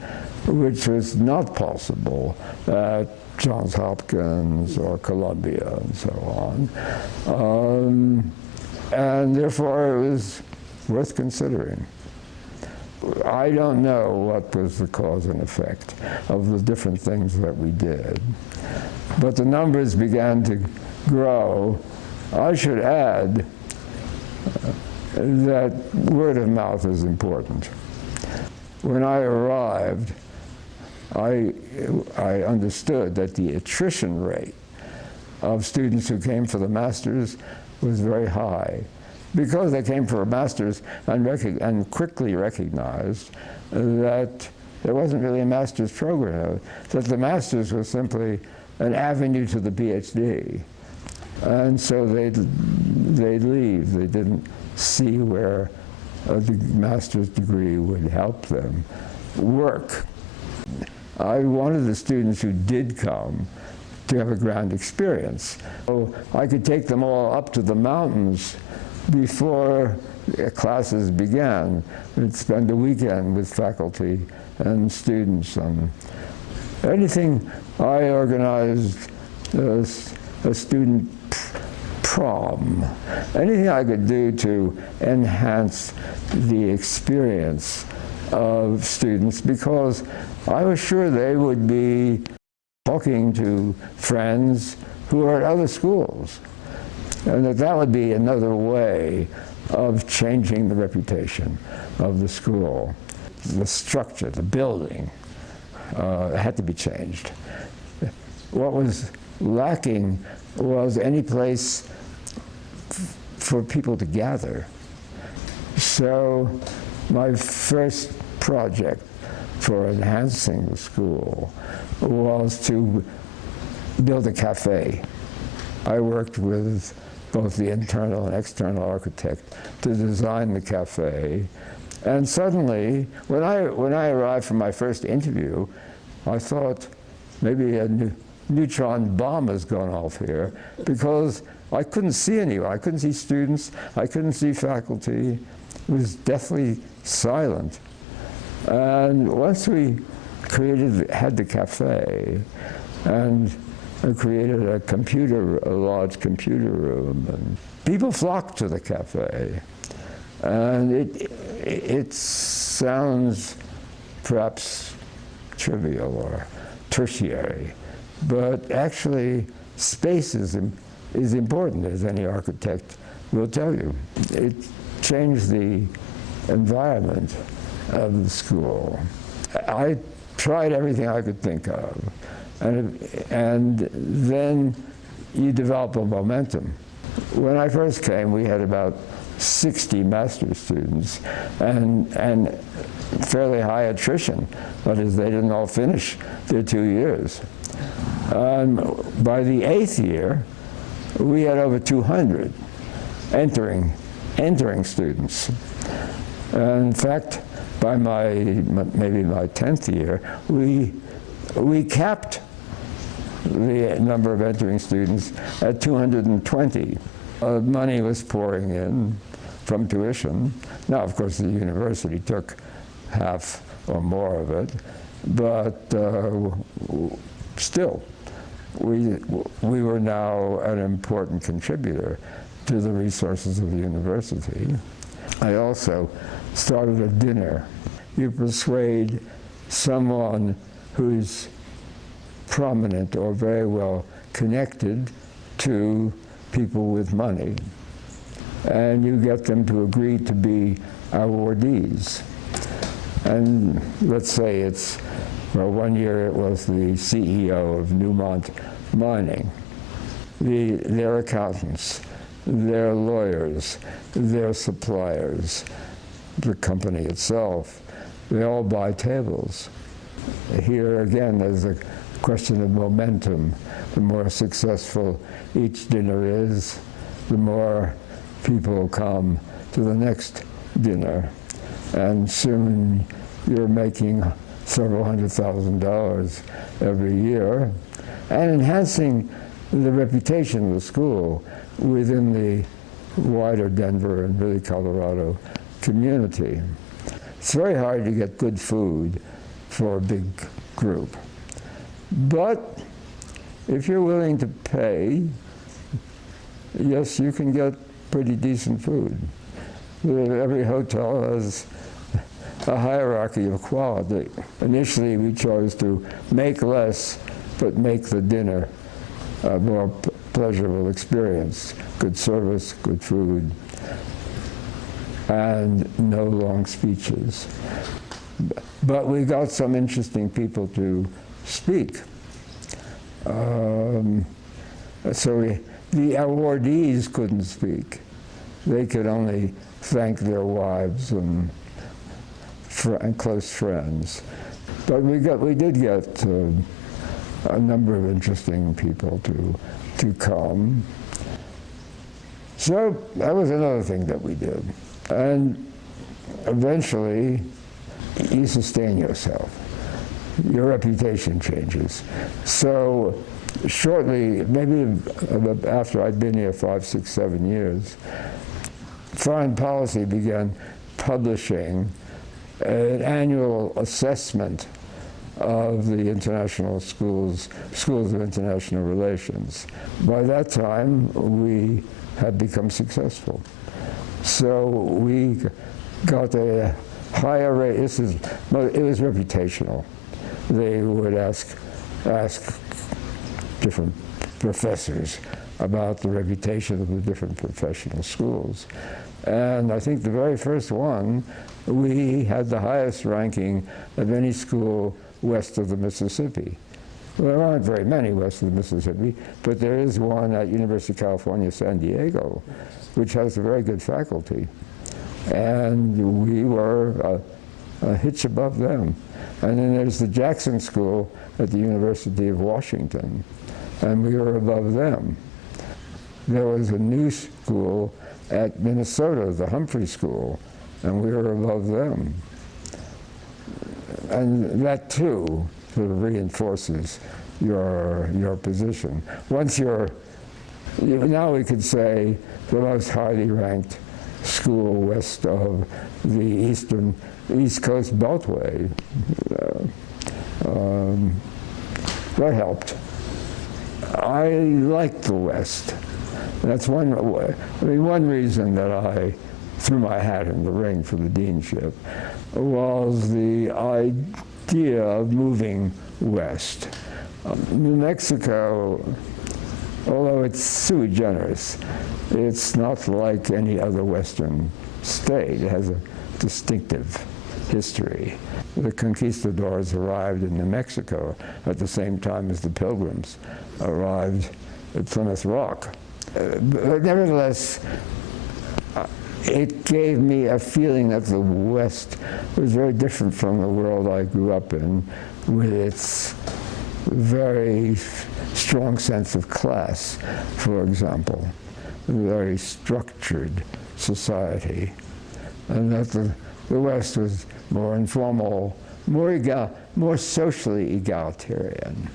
which was not possible at Johns Hopkins or Columbia and so on. And therefore it was worth considering. I don't know what was the cause and effect of the different things that we did, but the numbers began to grow. I should add that word of mouth is important. When I arrived, I understood that the attrition rate of students who came for the master's was very high, because they came for a master's and quickly recognized that there wasn't really a master's program, that the master's was simply an avenue to the PhD. And so they'd leave. They didn't see where a master's degree would help them work. I wanted the students who did come to have a grand experience. So I could take them all up to the mountains before classes began. We'd spend a weekend with faculty and students. And anything, I organized a student prom. Anything I could do to enhance the experience of students, because I was sure they would be talking to friends who are at other schools, and that would be another way of changing the reputation of the school. The structure, the building, had to be changed. What was lacking was any place for people to gather. So my first project for enhancing the school was to build a cafe. I worked with both the internal and external architect to design the cafe. And suddenly, when I arrived for my first interview, I thought maybe a neutron bomb has gone off here, because I couldn't see anyone. I couldn't see students. I couldn't see faculty. It was deathly silent. And once we had the cafe, and I created a large computer room, and people flocked to the cafe. And it sounds perhaps trivial or tertiary, but actually space is important, as any architect will tell you. It changed the environment of the school. I tried everything I could think of, and then you develop a momentum. When I first came, we had about 60 master's students and fairly high attrition. That is, they didn't all finish their 2 years. By the 8th year, we had over 200 entering students. In fact, by maybe my 10th year, we capped the number of entering students at 220. Money was pouring in from tuition. Now, of course, the university took half or more of it, but still, we were now an important contributor to the resources of the university. I also started a dinner. You persuade someone who's prominent or very well connected to people with money, and you get them to agree to be awardees. And let's say one year it was the CEO of Newmont Mining, their accountants, their lawyers, their suppliers, the company itself, they all buy tables. Here again, there's a question of momentum. The more successful each dinner is, the more people come to the next dinner. And soon you're making several $100,000 every year and enhancing the reputation of the school within the wider Denver and really Colorado community. It's very hard to get good food for a big group. But if you're willing to pay, yes, you can get pretty decent food. Every hotel has a hierarchy of quality. Initially, we chose to make less, but make the dinner a more pleasurable experience. Good service, good food, and no long speeches. But we got some interesting people to speak. So the awardees couldn't speak. They could only thank their wives and close friends. But we did get a number of interesting people to come. So that was another thing that we did. And eventually, you sustain yourself. Your reputation changes. So shortly, maybe after I'd been here 5, 6, 7 years, Foreign Policy began publishing an annual assessment of the international schools of international relations. By that time, we had become successful. So we got a higher rate. It was reputational. They would ask different professors about the reputation of the different professional schools. And I think the very first one, we had the highest ranking of any school west of the Mississippi. Well, there aren't very many west of the Mississippi, but there is one at University of California, San Diego, which has a very good faculty. And we were a hitch above them. And then there's the Jackson School at the University of Washington, and we were above them. There was a new school at Minnesota, the Humphrey School, and we were above them. And that too sort of reinforces your position. Once now we could say the most highly ranked school west of the East Coast Beltway. That helped. I liked the West. That's one reason that I threw my hat in the ring for the deanship was the idea of moving west. New Mexico, although it's sui generis, it's not like any other Western state. It has a distinctive history. The conquistadors arrived in New Mexico at the same time as the Pilgrims arrived at Plymouth Rock. But nevertheless, it gave me a feeling that the West was very different from the world I grew up in, with its very strong sense of class, for example, a very structured society, and that the West was more informal, more socially egalitarian,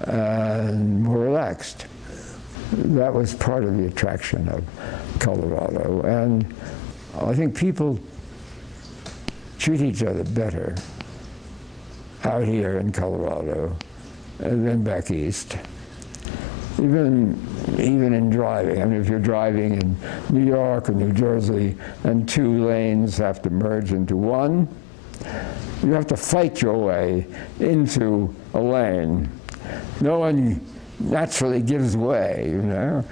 and more relaxed. That was part of the attraction of Colorado, and I think people treat each other better out here in Colorado than back east. Even in driving. I mean, if you're driving in New York or New Jersey and 2 lanes have to merge into one, you have to fight your way into a lane. No one naturally gives way, you know.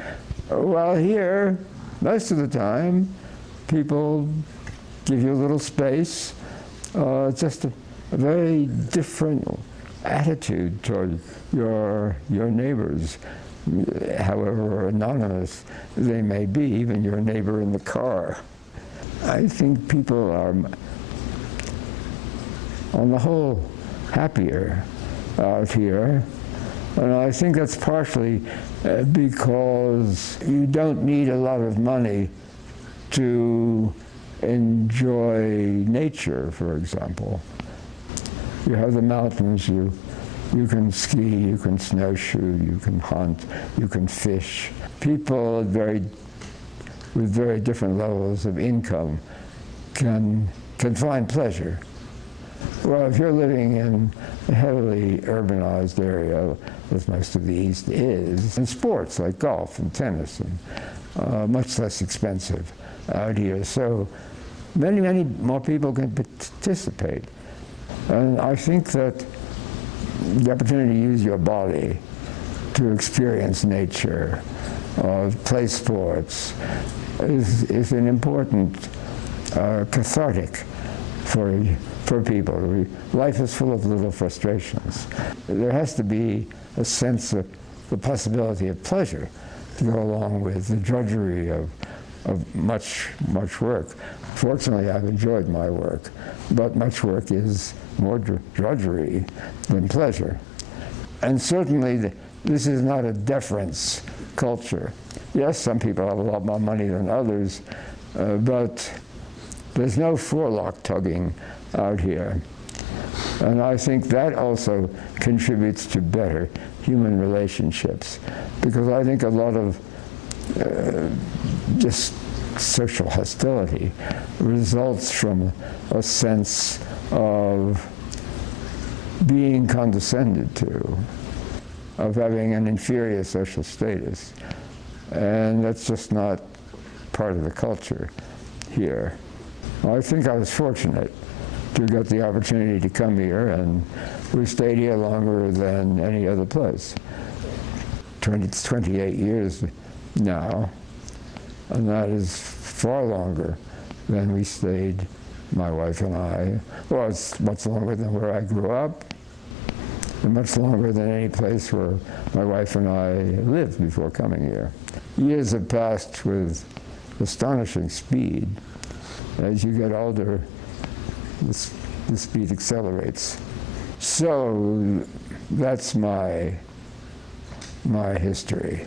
Well, here, most of the time, people give you a little space. It's just a very different attitude toward your neighbors, however anonymous they may be, even your neighbor in the car. I think people are, on the whole, happier out here. And I think that's partially because you don't need a lot of money to enjoy nature, for example. You have the mountains, you can ski, you can snowshoe, you can hunt, you can fish. People with very different levels of income can find pleasure. Well, if you're living in a heavily urbanized area, as most of the East is, and sports like golf and tennis, and much less expensive out here. So many, many more people can participate. And I think that the opportunity to use your body to experience nature, play sports, is an important cathartic for people. Life is full of little frustrations. There has to be a sense of the possibility of pleasure to go along with the drudgery of much work. Fortunately, I've enjoyed my work, but much work is more drudgery than pleasure. And certainly, this is not a deference culture. Yes, some people have a lot more money than others, but there's no forelock tugging out here. And I think that also contributes to better human relationships, because I think a lot of just social hostility results from a sense of being condescended to, of having an inferior social status. And that's just not part of the culture here. I think I was fortunate to get the opportunity to come here, and we stayed here longer than any other place. It's 28 years now, and that is far longer than we stayed, my wife and I. Well, it's much longer than where I grew up, and much longer than any place where my wife and I lived before coming here. Years have passed with astonishing speed. As you get older, the speed accelerates. So that's my history.